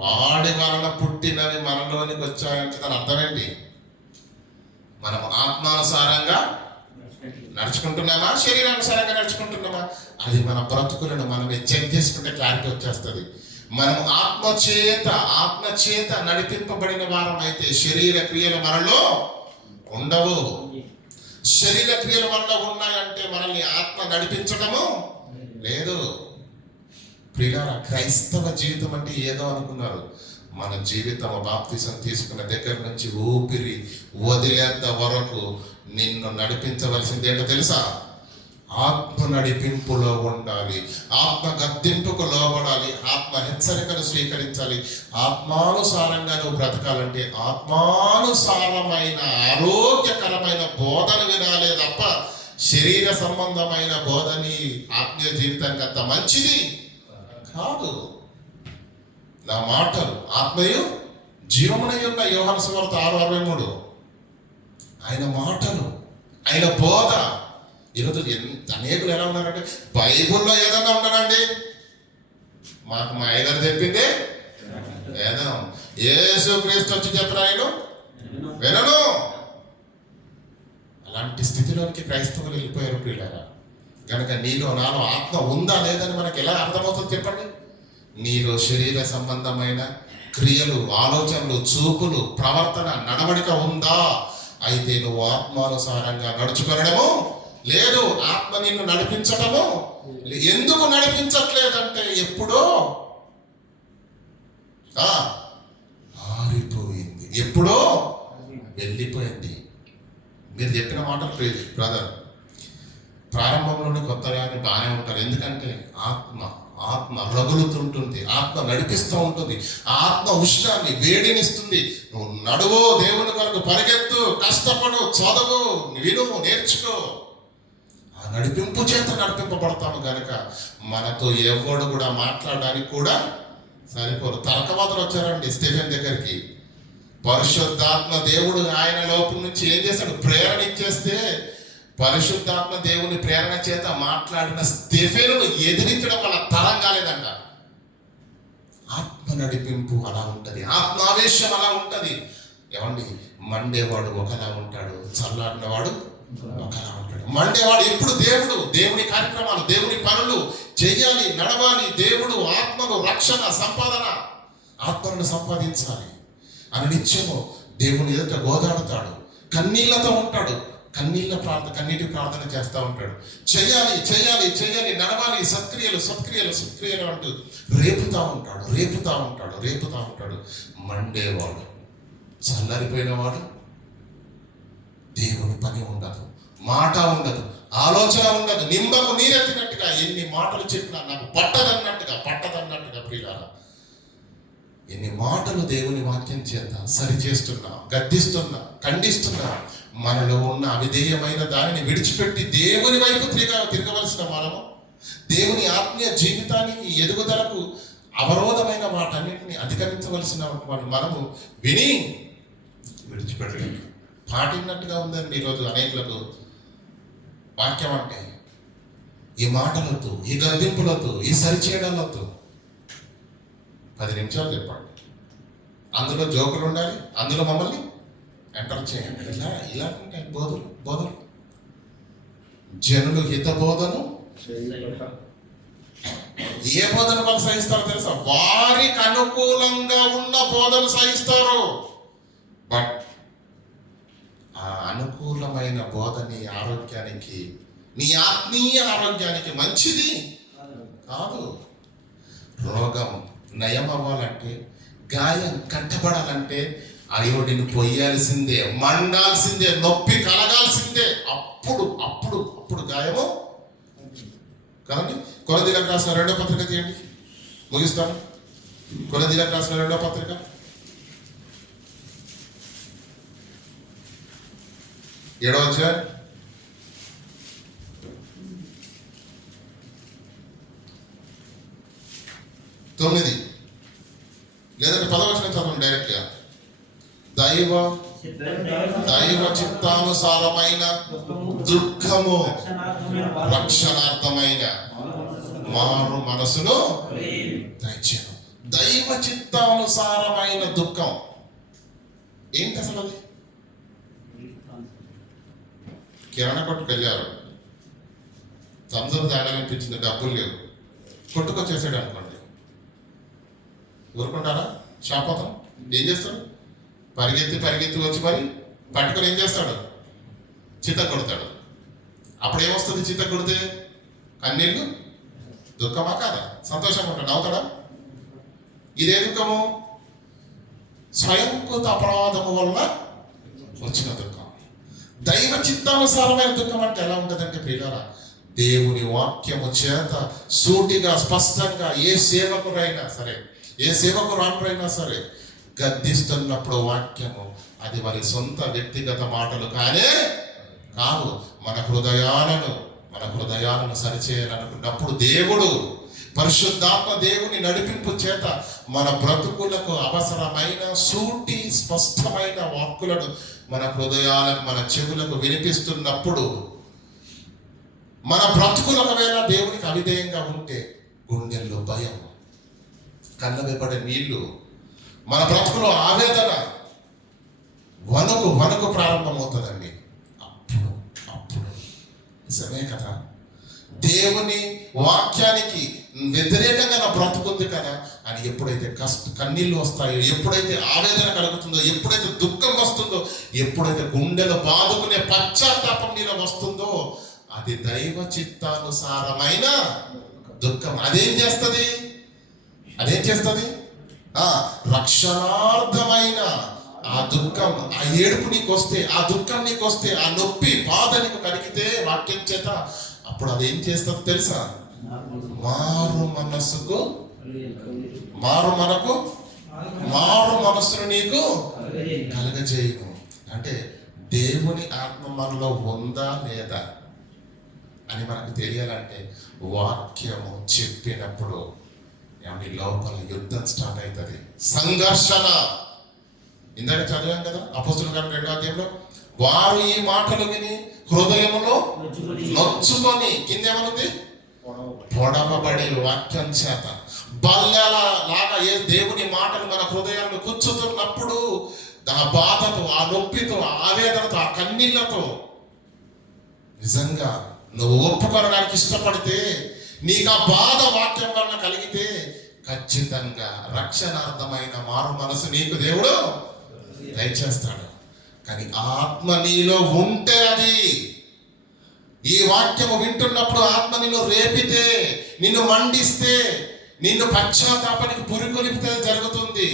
వాడి వలన పుట్టినవి మనలోనికి వచ్చాయంటే దాని అర్థం ఏంటి? మనం ఆత్మానుసారంగా నడుచుకుంటున్నామా, శరీరానుసారంగా నడుచుకుంటున్నామా? అది మన బ్రతుకులను మనమే చెక్ చేసుకుంటే క్లారిటీ వచ్చేస్తుంది. మనం ఆత్మ చేత నడిపింపబడిన వారం అయితే శరీర క్రియలు మనలో ఉండవు. శరీర క్రియలు మనలో ఉన్నాయంటే మనల్ని ఆత్మ నడిపించడము లేదు. ప్రియులారా, క్రైస్తవ జీవితం అంటే ఏదో అనుకున్నారు. మన జీవితం బాప్తిసం తీసుకున్న దగ్గర నుంచి ఊపిరి వదిలేంత వరకు నిన్ను నడిపించవలసింది ఏంటో తెలుసా? ఆత్మ నడిపింపులో ఉండాలి, ఆత్మ గద్దింపుకు లోబడాలి, ఆత్మ హెచ్చరికను స్వీకరించాలి. ఆత్మానుసారంగా నువ్వు బ్రతకాలంటే ఆత్మానుసారమైన ఆరోగ్యకరమైన బోధన వినాలే తప్ప శరీర సంబంధమైన బోధని ఆత్మీయ జీవితానికి అంత మంచిది కాదు. నా మాటలు ఆత్మయు జీవమునై ఉన్న యోహాను సువార్త 6:63. ఆయన మాటలు, ఆయన బోధ. ఈరోజు అనేకులు ఎలా ఉన్నారంటే, బైబుల్లో ఏదన్నా ఉండనండి, మాకు మా అయ్యగారు చెప్పింది వేదం, యేసు క్రీస్తు వచ్చి చెప్పిన నేను వినను. అలాంటి స్థితిలోనికి క్రైస్తవులు వెళ్ళిపోయారు ప్రియులారా. కనుక నీలో నాలో ఆత్మ ఉందా లేదని మనకి ఎలా అర్థమవుతుంది చెప్పండి? నీలో శరీర సంబంధమైన క్రియలు, ఆలోచనలు, చూపులు, ప్రవర్తన, నడవడిక ఉందా? అయితే నువ్వు ఆత్మానుసారంగా నడుచుకొనడము లేదు. ఆత్మ నిన్ను నడిపించటము ఎందుకు నడిపించట్లేదంటే ఎప్పుడో ఆరిపోయింది, ఎప్పుడో వెళ్ళిపోయింది. మీరు చెప్పిన మాటలు బ్రదర్, ప్రారంభంలోనే కొత్తగానే బాగానే ఉంటారు. ఎందుకంటే ఆత్మ రగులుతుంటుంది, ఆత్మ నడిపిస్తూ ఉంటుంది, ఆత్మ ఉష్ణాన్ని వేడినిస్తుంది. నువ్వు నడువు, దేవుని కొరకు పరిగెత్తు, కష్టపడు, చదువు, విను, నేర్చుకో. ఆ నడిపింపు చేత నడిపింపబడతాము కనుక మనతో ఎవడు కూడా మాట్లాడడానికి కూడా సరిపోరు. తర్కవాదులు వచ్చారండి స్టెఫెన్ దగ్గరికి. పరిశుద్ధాత్మ దేవుడు ఆయన లోపల నుంచి ఏం చేశాడు? ప్రేరణ ఇచ్చేస్తే పరిశుద్ధాత్మ దేవుని ప్రేరణ చేత మాట్లాడిన స్టెఫెనును ఎదిరించడం వల్ల తరం కాలేదంట. ఆత్మ నడిపింపు అలా ఉంటది, ఆత్మావేశం అలా ఉంటది. ఏమండి, మండేవాడు ఒకలా ఉంటాడు, చల్లారినవాడు ఒకలా ఉంటాడు. మండేవాడు ఎప్పుడు దేవుని కార్యక్రమాలు, దేవుని పనులు చెయ్యాలి, నడవాలి. దేవుడు ఆత్మను, రక్షణ, సంపాదన, ఆత్మను సంపాదించాలి అని నిత్యము దేవుని ఎదుట గోదాడుతాడు, కన్నీళ్లతో ఉంటాడు, కన్నీటి ప్రార్థన చేస్తూ ఉంటాడు. చెయ్యాలి, నడవాలి, సత్క్రియలు అంటూ రేపుతా ఉంటాడు. మండేవాడు, చల్లారిపోయినవాడు, దేవుని పని ఉండదు, మాట ఉండదు, ఆలోచన ఉండదు, నింబకు నీరెత్తినట్టుగా ఎన్ని మాటలు చెప్పినా నాకు పట్టదన్నట్టుగా ప్రియులారా, ఎన్ని మాటలు దేవుని వాక్యం చేత సరిచేస్తున్నా, గద్దిస్తున్నా, ఖండిస్తున్నా, మనలో ఉన్న అవిధేయమైన దానిని విడిచిపెట్టి దేవుని వైపు తిరగవలసిన మనము, దేవుని ఆత్మీయ జీవితానికి ఎదుగుదలకు అవరోధమైన వాటన్నిటిని అధిగమించవలసిన మనము విని విడిచిపెట్టలేదు. పాటినట్టుగా ఉందండి ఈరోజు అనేకులకు వాక్యం అంటే. ఈ మాటలతో, ఈ గద్దింపులతో, ఈ సరిచేయడాలతో 10 నిమిషాలు చెప్పండి, అందులో జోకులు ఉండాలి, అందులో మమ్మల్ని ఎంటర్ చేయండి. ఇలా ఉంటాయి బోధలు. జనులు హిత బోధను ఏ బోధన వాళ్ళు సహిస్తారో తెలుసా? వారికి అనుకూలంగా ఉన్న బోధన సహిస్తారు. బట్ ఆ అనుకూలమైన బోధ నీ ఆరోగ్యానికి, నీ ఆత్మీయ ఆరోగ్యానికి మంచిది కాదు. రోగం నయం అవ్వాలంటే, గాయం కట్టబడాలంటే అయోడిని పొయ్యాల్సిందే, మండాల్సిందే, నొప్పి కలగాల్సిందే. అప్పుడు గాయము కదండి. కొలదీలకు రాసిన 2వ పత్రిక తీయండి, ముగిస్తాను. కొలదీలకు రాసిన 2వ పత్రిక 7వ అధ్యాయం 9 లేదంటే 10వ వచనం చదవండి డైరెక్ట్ గా. దైవ చిత్తానుసారమైన దుఃఖము రక్షణార్థమైన మారు మనసును దయచేయను. దైవ చిత్తానుసారమైన దుఃఖం ఏంటి అసలు? అది కిరాణా కొట్టుకు వెళ్ళారు, సంవత్సరం తాగాలనిపించింది, డబ్బులు లేవు, కొట్టుకొచ్చేసాడు అనుకోండి, ఊరుకుంటారా? శాపతం ఏం చేస్తాడు? పరిగెత్తి వచ్చి మరి పట్టుకొని ఏం చేస్తాడు? చిత్త కొడతాడు. అప్పుడు ఏమొస్తుంది? చిత్త కొడితే కన్నీళ్ళు దుఃఖమా కాదా? సంతోషంగా ఉంటాడు, నవ్వుతాడా? ఇదే దుఃఖము స్వయంకృత అపరాధము వల్ల వచ్చిన దుఃఖం. దైవ చిత్తానుసారమైన దుఃఖం అంటే ఎలా ఉంటుందంటే ప్రియులారా, దేవుని వాక్యము చేత సూటిగా స్పష్టంగా ఏ సేవకురైనా సరే, ఏ సేవకురాలైనా సరే గద్దిస్తున్నప్పుడు వాక్యము అది వారి సొంత వ్యక్తిగత మాటలు కానే కాదు. మన హృదయాలను సరిచేయాలనుకున్నప్పుడు దేవుడు పరిశుద్ధాత్మ దేవుని నడిపింపు చేత మన బ్రతుకులకు అవసరమైన సూటి స్పష్టమైన వాక్కులను మన హృదయాలకు, మన చెవులకు వినిపిస్తున్నప్పుడు మన బ్రతుకులు ఒకవేళ దేవునికి అవిధేయంగా ఉంటే గుండెల్లో భయం, కళ్ళ వెంబడే నీళ్లు, మన బ్రతుకులో ఆవేదన, వణుకు ప్రారంభమవుతుందండి. అప్పుడు నిజమే కదా, దేవుని వాక్యానికి వ్యతిరేకంగా నా బ్రతుకుంది కదా అని ఎప్పుడైతే కన్నీళ్ళు వస్తాయో, ఎప్పుడైతే ఆవేదన కలుగుతుందో, ఎప్పుడైతే దుఃఖం వస్తుందో, ఎప్పుడైతే గుండెలు బాదుకునే పశ్చాత్తాపం మీద వస్తుందో అది దైవ చిత్తానుసారమైన దుఃఖం. అదేం చేస్తుంది? రక్షణార్థమైన ఆ దుఃఖం, ఆ ఏడుపు నీకు వస్తే, ఆ దుఃఖం నీకు వస్తే, ఆ నొప్పి బాధ నీకు కలిగితే వాక్యం చేత, అప్పుడు అదేం చేస్తుంది తెలుసా? మారు మనస్సును నీకు కలగజేయను. అంటే దేవుని ఆత్మ మనలో ఉందా లేదా అని మనకు తెలియాలంటే వాక్యము చెప్పినప్పుడు ఏమంటే లోపల యుద్ధం స్టార్ట్ అవుతుంది, సంఘర్షణ. ఇందాక చదివాం కదా అపోస్తుల కార్యం 2వ అధ్యాయంలో, వారు ఈ మాటలు విని హృదయంలో నొచ్చుకొని కిందేమనుంది, పొడవబడి వాక్యం చేత బల్లెల లాగా ఏ దేవుని మాటలు మన హృదయాలను కూర్చుతున్నప్పుడు ఆ బాధతో, ఆ నొప్పితో, ఆ ఆవేదనతో, ఆ కన్నీళ్లతో నిజంగా నువ్వు ఒప్పుకోవడానికి ఇష్టపడితే, నీకు ఆ బాధ వాక్యం వలన కలిగితే ఖచ్చితంగా రక్షణార్థమైన మారు మనసు నీకు దేవుడు దయచేస్తాడు. కానీ ఆత్మ నీలో ఉంటే, అది ఈ వాక్యము వింటున్నప్పుడు ఆత్మ నిన్ను రేపితే, నిన్ను మండిస్తే, నిన్ను పశ్చాత్తాపానికి పురికొలిపితే జరుగుతుంది.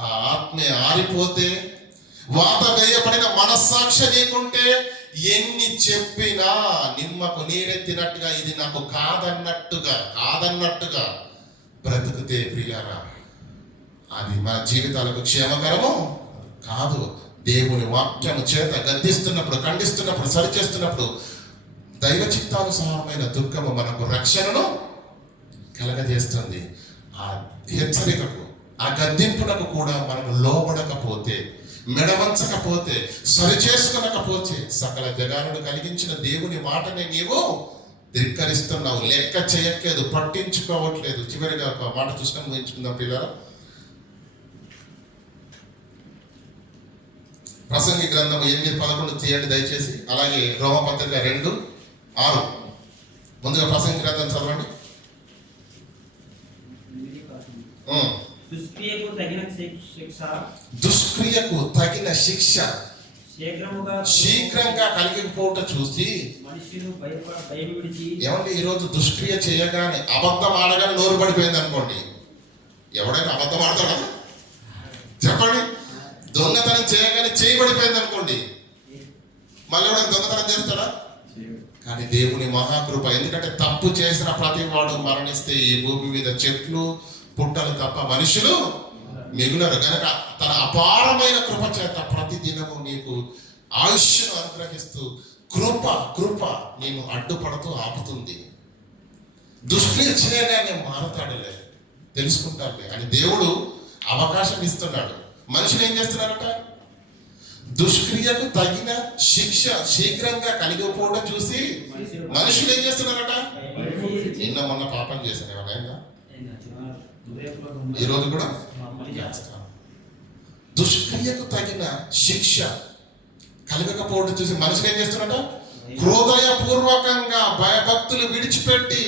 ఆ ఆత్మే ఆరిపోతే, వాత వేయబడిన మనస్సాక్షి నీకుంటే ఎన్ని చెప్పినా నిమ్మకు నీరెత్తినట్టుగా, ఇది నాకు కాదన్నట్టుగా బ్రతుకుతే ప్రియారా, అది మన జీవితాలకు క్షేమకరము కాదు. దేవుని వాక్యము చేత గద్దిస్తున్నప్పుడు, ఖండిస్తున్నప్పుడు, సరిచేస్తున్నప్పుడు దైవ చిత్తానుసారమైన దుఃఖము మనకు రక్షణను కలగజేస్తుంది. ఆ హెచ్చరికకు, ఆ గద్దింపులకు కూడా మనకు లోబడకపోతే, మెడవంచకపోతే, సరిచేసుకొనకపోతే సకల జగాలను కలిగించిన దేవుని మాటని నీవు ధిక్కరిస్తున్నావు, లెక్క చేయట్లేదు, పట్టించుకోవట్లేదు. చివరిగా ఒక మాట చూసుకొని ముగించుకుందాం పిల్లలు. ప్రసంగి గ్రంథం 8:11 తీయండి దయచేసి. అలాగే రోమపత్రిక 2:6. ముందుగా ప్రసంగి గ్రంథం చదవండి. దుష్క్రియకు తగిన శిక్ష శీఘ్రంగా కలిగిపోవటం చూసి ఏమండి, ఈరోజు దుష్క్రియ చేయగానే, అబద్ధం ఆడగానే నోరు పడిపోయింది అనుకోండి. ఎవడైనా అబద్ధం ఆడతాడా చెప్పండి? దొంగతనం చేయగానే చేయబడిపోయింది అనుకోండి, మళ్ళీ ఎవడైనా దొంగతనం చేస్తాడా? కానీ దేవుని మహాకృప, ఎందుకంటే తప్పు చేసిన ప్రతి వాడు మరణిస్తే ఈ భూమి మీద చెట్లు పుట్టలు తప్ప మనుషులు మిగులరు. కనుక తన అపారమైన కృప చేత ప్రతి దినము నీకు ఆయుష్ను అనుగ్రహిస్తూ కృప నేను అడ్డుపడుతూ ఆపుతుంది. దుష్క్రియ చేయగానే మారతాడులే, తెలుసుకుంటాడులే అని దేవుడు అవకాశం ఇస్తున్నాడు. మనుషులు ఏం చేస్తున్నారట? దుష్క్రియకు తగిన శిక్ష శీఘ్రంగా కలిగిపోవడం చూసి మనుషులు ఏం చేస్తున్నారట? నిన్న మొన్న పాపం చేశాను, ఎవరైనా ఈరోజు కూడా చేస్తాను. దుష్క్రియకు తగిన శిక్ష కలగకపోవడం చూసి మనుషులు ఏం చేస్తున్నారట? హృదయపూర్వకంగా భయభక్తులు విడిచిపెట్టి,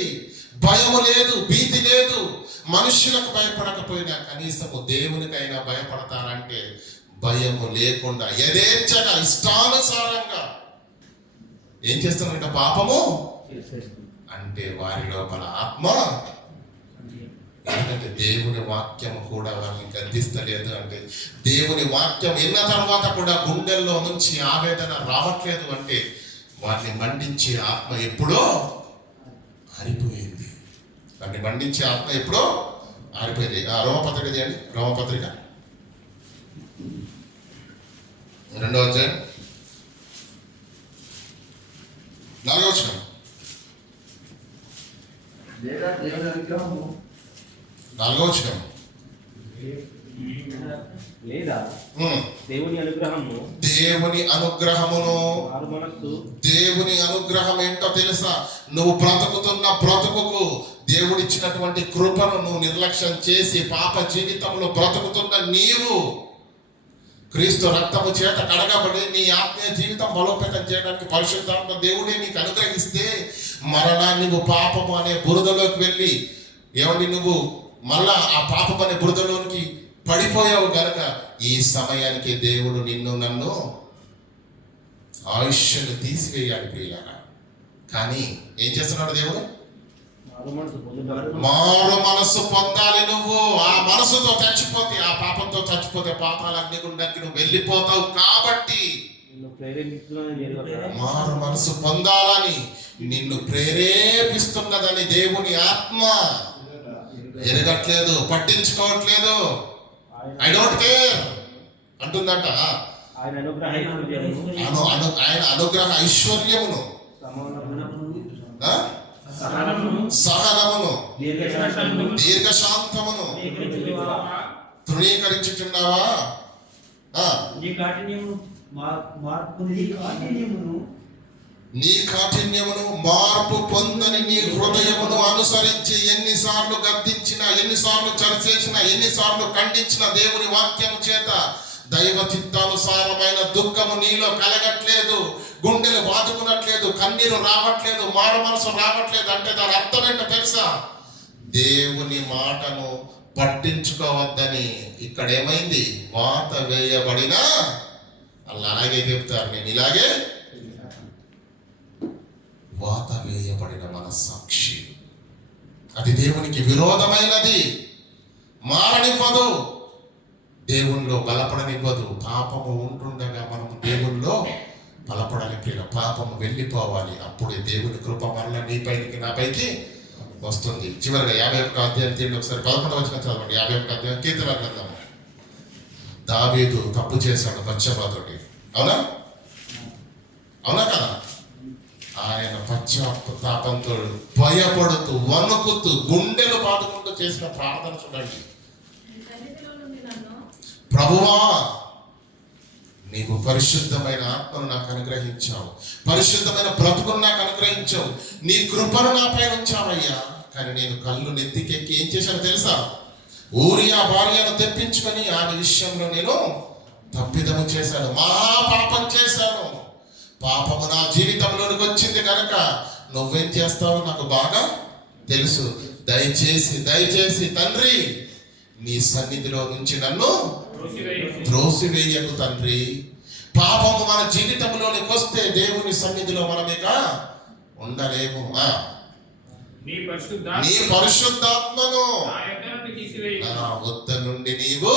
భయము లేదు, భీతి లేదు, మనుష్యులకు భయపడకపోయినా కనీసము దేవునికైనా భయపడతారంటే భయము లేకుండా యథేచ్ఛగా ఇష్టానుసారంగా ఏం చేస్తున్నారంట? పాపము అంటే వారి లోపల ఆత్మ ఎందుకంటే దేవుని వాక్యం కూడా వాళ్ళని గద్దిస్తలేదు. అంటే దేవుని వాక్యం విన్న తర్వాత కూడా గుండెల్లో నుంచి ఆవేదన రావట్లేదు అంటే వారిని మండించే ఆత్మ ఎప్పుడో ఆరిపోయింది. వారిని మండించే ఆత్మ ఎప్పుడో ఆరిపోయింది. రోమపత్రిక చేయండి. రోమపత్రిక 2వ అధ్యాయం 4వ వచనం. లేదా దేవుని అనుగ్రహము 4వ వచనం. లేదా దేవుని అనుగ్రహము దేవుని అనుగ్రహమును మారు మనస్సు దేవుని అనుగ్రహం ఏంటో తెలుసా? నువ్వు బ్రతుకుతున్న బ్రతుకుకు దేవుడిచ్చినటువంటి కృపను నువ్వు నిర్లక్ష్యం చేసి పాప జీవితంలో బ్రతుకుతున్న నీవు క్రీస్తు రక్తము చేత కడగబడి నీ ఆత్మీయ జీవితం బలోపేతం చేయడానికి పరిశుద్ధాత్మ దేవుడే నీకు అనుగ్రహిస్తే మరలా నువ్వు పాపము అనే బురదలోకి వెళ్ళి ఏమండి నువ్వు మళ్ళా ఆ పాపం అనే బురదలోనికి పడిపోయావు గనక ఈ సమయానికి దేవుడు నిన్ను నన్ను ఆయుష్ను తీసివేయాలి ప్రియులారా. కానీ ఏం చేస్తున్నాడు దేవుడు? మారు మనస్సు పొందాలి. నువ్వు ఆ మనసుతో చచ్చిపోతే, ఆ పాపంతో చచ్చిపోతే పాపాల అగ్నిగుండానికి నువ్వు వెళ్ళిపోతావు. కాబట్టి మారు మనసు పొందాలని నిన్ను ప్రేరేపిస్తున్నదని దేవుని ఆత్మ ఎరగట్లేదు, పట్టించుకోవట్లేదు. ఐ డోంట్ కేర్ అంటుందంట. ఆయన అనుగ్రహ ఐశ్వర్యమును, సహనమును, దీర్ఘశాంతమును తృణీకరించుచున్నావా? నీ కాఠిన్యమును మార్పు పొందని నీ హృదయమును అనుసరించి ఎన్నిసార్లు గద్దించినా, ఎన్నిసార్లు చర్చేసినా, ఎన్నిసార్లు ఖండించిన దేవుని వాక్యము చేత దైవ చిత్తానుసారమైన దుఃఖము నీలో కలగట్లేదు, గుండెలు బాదుకునట్లేదు, కన్నీరు రావట్లేదు, మారు మనసు రావట్లేదు అంటే దాని అర్థం ఏంటో తెలుసా? దేవుని మాటను పట్టించుకోవద్దని. ఇక్కడ ఏమైంది? వాత వేయబడినా వాళ్ళు అలాగే చెప్తారు, నేను ఇలాగే. వాత వేయబడిన మనస్సాక్షి అది దేవునికి విరోధమైనది, మారనివ్వదు, దేవుణ్ణిలో బలపడనివ్వదు. పాపము ఉంటుండగా మనము దేవుణ్ణిలో బలపడాలి ప్రియుల. పాపము వెళ్ళిపోవాలి, అప్పుడే దేవుని కృప మరల నీ పైకి నా పైకి వస్తుంది. చివరిగా 51వ అధ్యాయం తీయండి ఒకసారి. 11వ వచనం చదవండి. 51వ అధ్యాయం కీర్తన గ్రంథము. దావీదు తప్పు చేశాడు పశ్చాత్తాపంతోటి, అవునా? అవునా కదా? ఆయన పశ్చాత్తాపంతో భయపడుతూ వణుకుతూ గుండెలు బాదుకుంటూ చేసిన ప్రార్థన చూడండి. ప్రభువా, నీవు పరిశుద్ధమైన ఆత్మను నాకు అనుగ్రహించావు, పరిశుద్ధమైన బ్రతుకును నాకు అనుగ్రహించావు, నీ కృపను నాపై ఉంచావయ్యా. కానీ నేను కళ్ళు నెత్తికెక్కి ఏం చేశాను తెలుసా? ఊరియా భార్యను తెప్పించుకొని ఆమె విషయంలో నేను తప్పిదము చేశాను, మహాపాపం చేశాను. పాపము నా జీవితంలోనికి వచ్చింది కనుక నువ్వేం చేస్తావో నాకు బాగా తెలుసు. దయచేసి దయచేసి తండ్రి నీ సన్నిధిలో నుంచి నన్ను త్రోసివేయకు తండ్రి. పాపము మన జీవితంలోనికి వస్తే దేవుని సన్నిధిలో మనమేక ఉండలేము. నీ పరిశుద్ధాత్మను నా వద్ద నుండి నీవు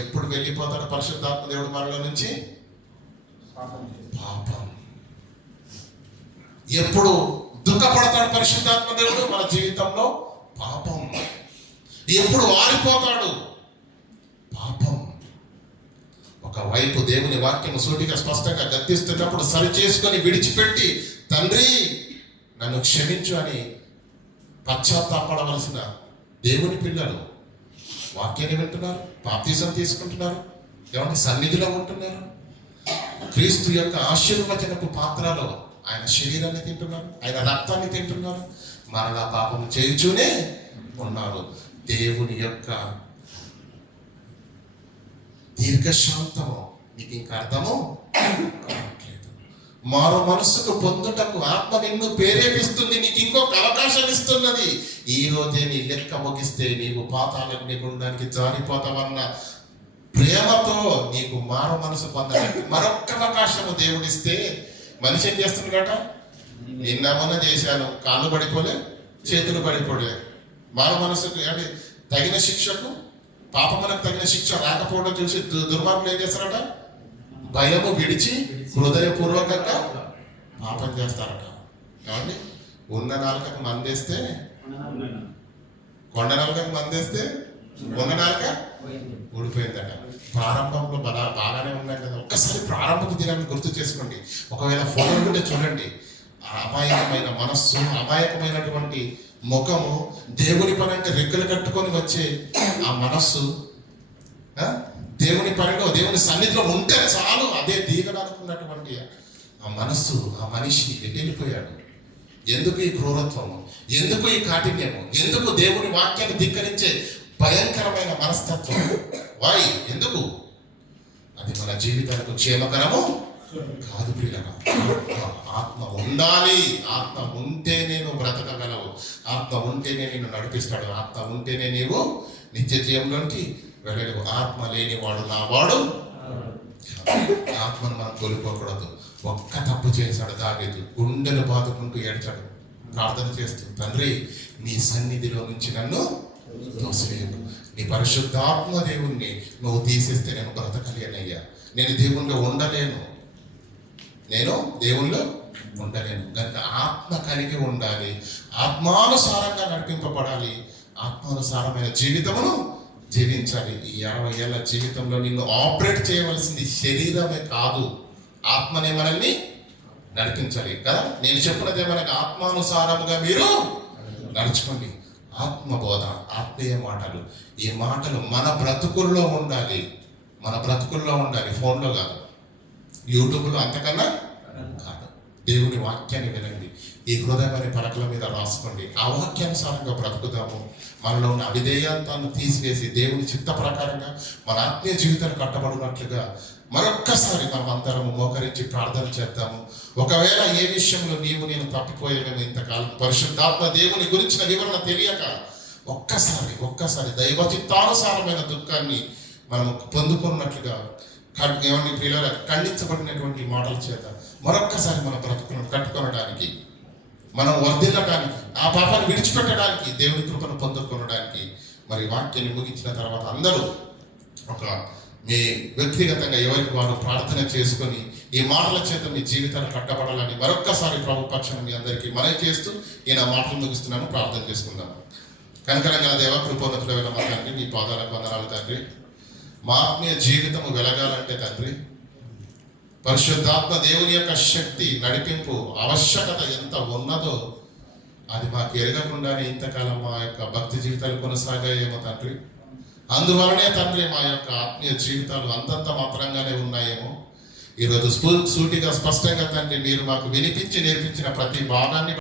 ఎప్పుడు వెళ్ళిపోతాడు పరిశుద్ధాత్మ దేవుడు మనలో నుంచి? పాపం. ఎప్పుడు దుఃఖపడతాడు పరిశుద్ధాత్మ దేవుడు మన జీవితంలో? పాపం. ఎప్పుడు వారిపోతాడు? పాపం. ఒకవైపు దేవుని వాక్యం సూటిగా స్పష్టంగా గద్దిస్తున్నప్పుడు సరి చేసుకొని విడిచిపెట్టి తండ్రి నన్ను క్షమించు అని పశ్చాత్తాపడవలసిన దేవుని పిల్లలు వాక్యాన్ని వింటున్నారు, బాప్తిజం తీసుకుంటున్నారు, ఏమంటే సన్నిధిలో ఉంటున్నారు, క్రీస్తు యొక్క ఆశీర్వచనపు పాత్రలో ఆయన శరీరాన్ని తింటున్నారు, ఆయన రక్తాన్ని తింటున్నారు, మరలా పాపం చేయుచూనే ఉన్నారు. దేవుని యొక్క దీర్ఘశాంతము నీకు ఇంకా అర్థము కావట్లేదు. మారు మనస్సుకు పొందుటకు ఆత్మ నిన్ను ప్రేరేపిస్తుంది, నీకు ఇంకొక అవకాశం ఇస్తున్నది. ఈ రోజే నీ లెక్క ముగిస్తే నీవు పాతాళాగ్ని గుండానికి జారిపోతావన్న ప్రేమతో నీకు మారు మనసు పొందడానికి మరొక్క అవకాశము దేవుడిస్తే మనిషి ఏం చేస్తున్నాడట? నిన్నమన్నా చేశాను, కాళ్ళు పడిపోలే, చేతులు పడిపోలే, మారు మనసుకు అంటే తగిన శిక్షకు పాపములకు తగిన శిక్ష రాకపోవడం చూసి దుర్మార్గులు ఏం చేస్తారట? భయము విడిచి హృదయపూర్వకంగా పాపం చేస్తారట. కాబట్టి ఉన్న నాలుకకు మందేస్తే, కొండ నాలుకకు మందేస్తే ఉన్న నాలుక ఊడిపోయిందట. ప్రారంభంలో బాగానే ఉన్నాయి కదా. ఒక్కసారి ప్రారంభపు దినాన్ని గుర్తు చేసుకోండి. ఒకవేళ ఫోన్ ఉంటే చూడండి. ఆ అమాయకమైన మనస్సు, అమాయకమైనటువంటి ముఖము, దేవుని పని అంటే రెక్కలు కట్టుకొని వచ్చే ఆ మనస్సు, దేవుని పనిలో దేవుని సన్నిధిలో ఉంటే చాలు అదే దిగడానుకున్నటువంటి ఆ మనస్సు, ఆ మనిషి వెళ్ళిపోయాడు. ఎందుకు ఈ క్రూరత్వము, ఎందుకు ఈ కాఠిన్యము, ఎందుకు దేవుని వాక్యాన్ని ధిక్కరించే భయంకరమైన మనస్తత్వం? వాయి ఎందుకు? అది మన జీవితాలకు క్షేమకరము కాదు ప్రియులరా. ఆత్మ ఉండాలి. ఆత్మ ఉంటేనే నువ్వు బ్రతకగలవు. ఆత్మ ఉంటేనే నేను నడిపిస్తాడు. ఆత్మ ఉంటేనే నీవు నిత్య జీవంలోనికి వెళ్ళలేవు. ఆత్మ లేనివాడు నా వాడు. ఆత్మను మనం కోల్పోకూడదు. ఒక్క తప్పు చేశాడు దావీదు. గుండెలు బాదుకుంటూ ఏడ్చాడు, ప్రార్థన చేస్తూ, తండ్రి నీ సన్నిధిలో నుంచి నన్ను తోసివేయకు. నీ పరిశుద్ధాత్మ దేవుణ్ణి నువ్వు తీసేస్తే నేను బ్రతకలేనయ్యా. నేను దేవుణ్ణిలో ఉండలేను. కనుక ఆత్మ కలిగి ఉండాలి. ఆత్మానుసారంగా నడిపింపబడాలి. ఆత్మానుసారమైన జీవితమును జీవించాలి. ఈ 60 ఏళ్ల జీవితంలో నిన్ను ఆపరేట్ చేయవలసింది శరీరమే కాదు, ఆత్మనే మనల్ని నడిపించాలి కదా. నేను చెప్పినదే మనకి ఆత్మానుసారముగా మీరు నడుచుకోండి. ఆత్మబోధ, ఆత్మీయ మాటలు, ఈ మాటలు మన బ్రతుకుల్లో ఉండాలి. ఫోన్లో కాదు, యూట్యూబ్లో అంతకన్నా కాదు. దేవుని వాక్యాన్ని వినండి. ఈ హృదయమనే పలకల మీద రాసుకోండి. ఆ వాక్యానుసారంగా బ్రతుకుదాము. మనలో ఉన్న అవిధేయంతాన్ని తీసివేసి దేవుని చిత్త ప్రకారంగా మన ఆత్మీయ జీవితాన్ని కట్టబడినట్లుగా మరొక్కసారి మనం అందరం మోకరించి ప్రార్థన చేద్దాము. ఒకవేళ ఏ విషయంలో నేను తప్పిపోయామేమో ఇంతకాలం, పరిశుద్ధాత్మ దేవుని గురించిన వివరణ తెలియక ఒక్కసారి దైవ చిత్తానుసారమైన దుఃఖాన్ని మనం పొందుకున్నట్లుగా ఏమన్నా ప్రియుల ఖండించబడినటువంటి మాటల చేత మరొక్కసారి మన బ్రతుకులను కట్టుకొనడానికి, మనం వర్ధిల్లడానికి, ఆ పాపాన్ని విడిచిపెట్టడానికి, దేవుని కృపను పొందుకొనడానికి మరి వాక్యాన్ని ముగించిన తర్వాత అందరూ మీ వ్యక్తిగతంగా ఎవరికి వారు ప్రార్థన చేసుకొని ఈ మాటల చేత మీ జీవితాన్ని కట్టబడాలని మరొక్కసారి ప్రభు పక్షాన్ని మీ అందరికీ మనవి చేస్తూ ఈయన మాటలు ముగిస్తున్నాను. ప్రార్థన చేసుకుందాం. కనకరంగా దేవ, కృపోన్నతుడైన మా తండ్రి, మీ పాదాలకు వందనాలు తండ్రి. మా ఆత్మీయ జీవితము వెలగాలంటే తండ్రి, పరిశుద్ధాత్మ దేవుని యొక్క శక్తి, నడిపింపు ఆవశ్యకత ఎంత ఉన్నదో అది మాకు ఎరగకుండానే ఇంతకాలం మా యొక్క భక్తి జీవితాలు కొనసాగాయేమో తండ్రి. అందువలనే తండ్రి మా యొక్క ఆత్మీయ జీవితాలు అంతంత మాత్రంగానే ఉన్నాయేమో. ఈరోజు సూటిగా స్పష్టంగా తండ్రి మీరు మాకు వినిపించి నేర్పించిన ప్రతి భాగాన్ని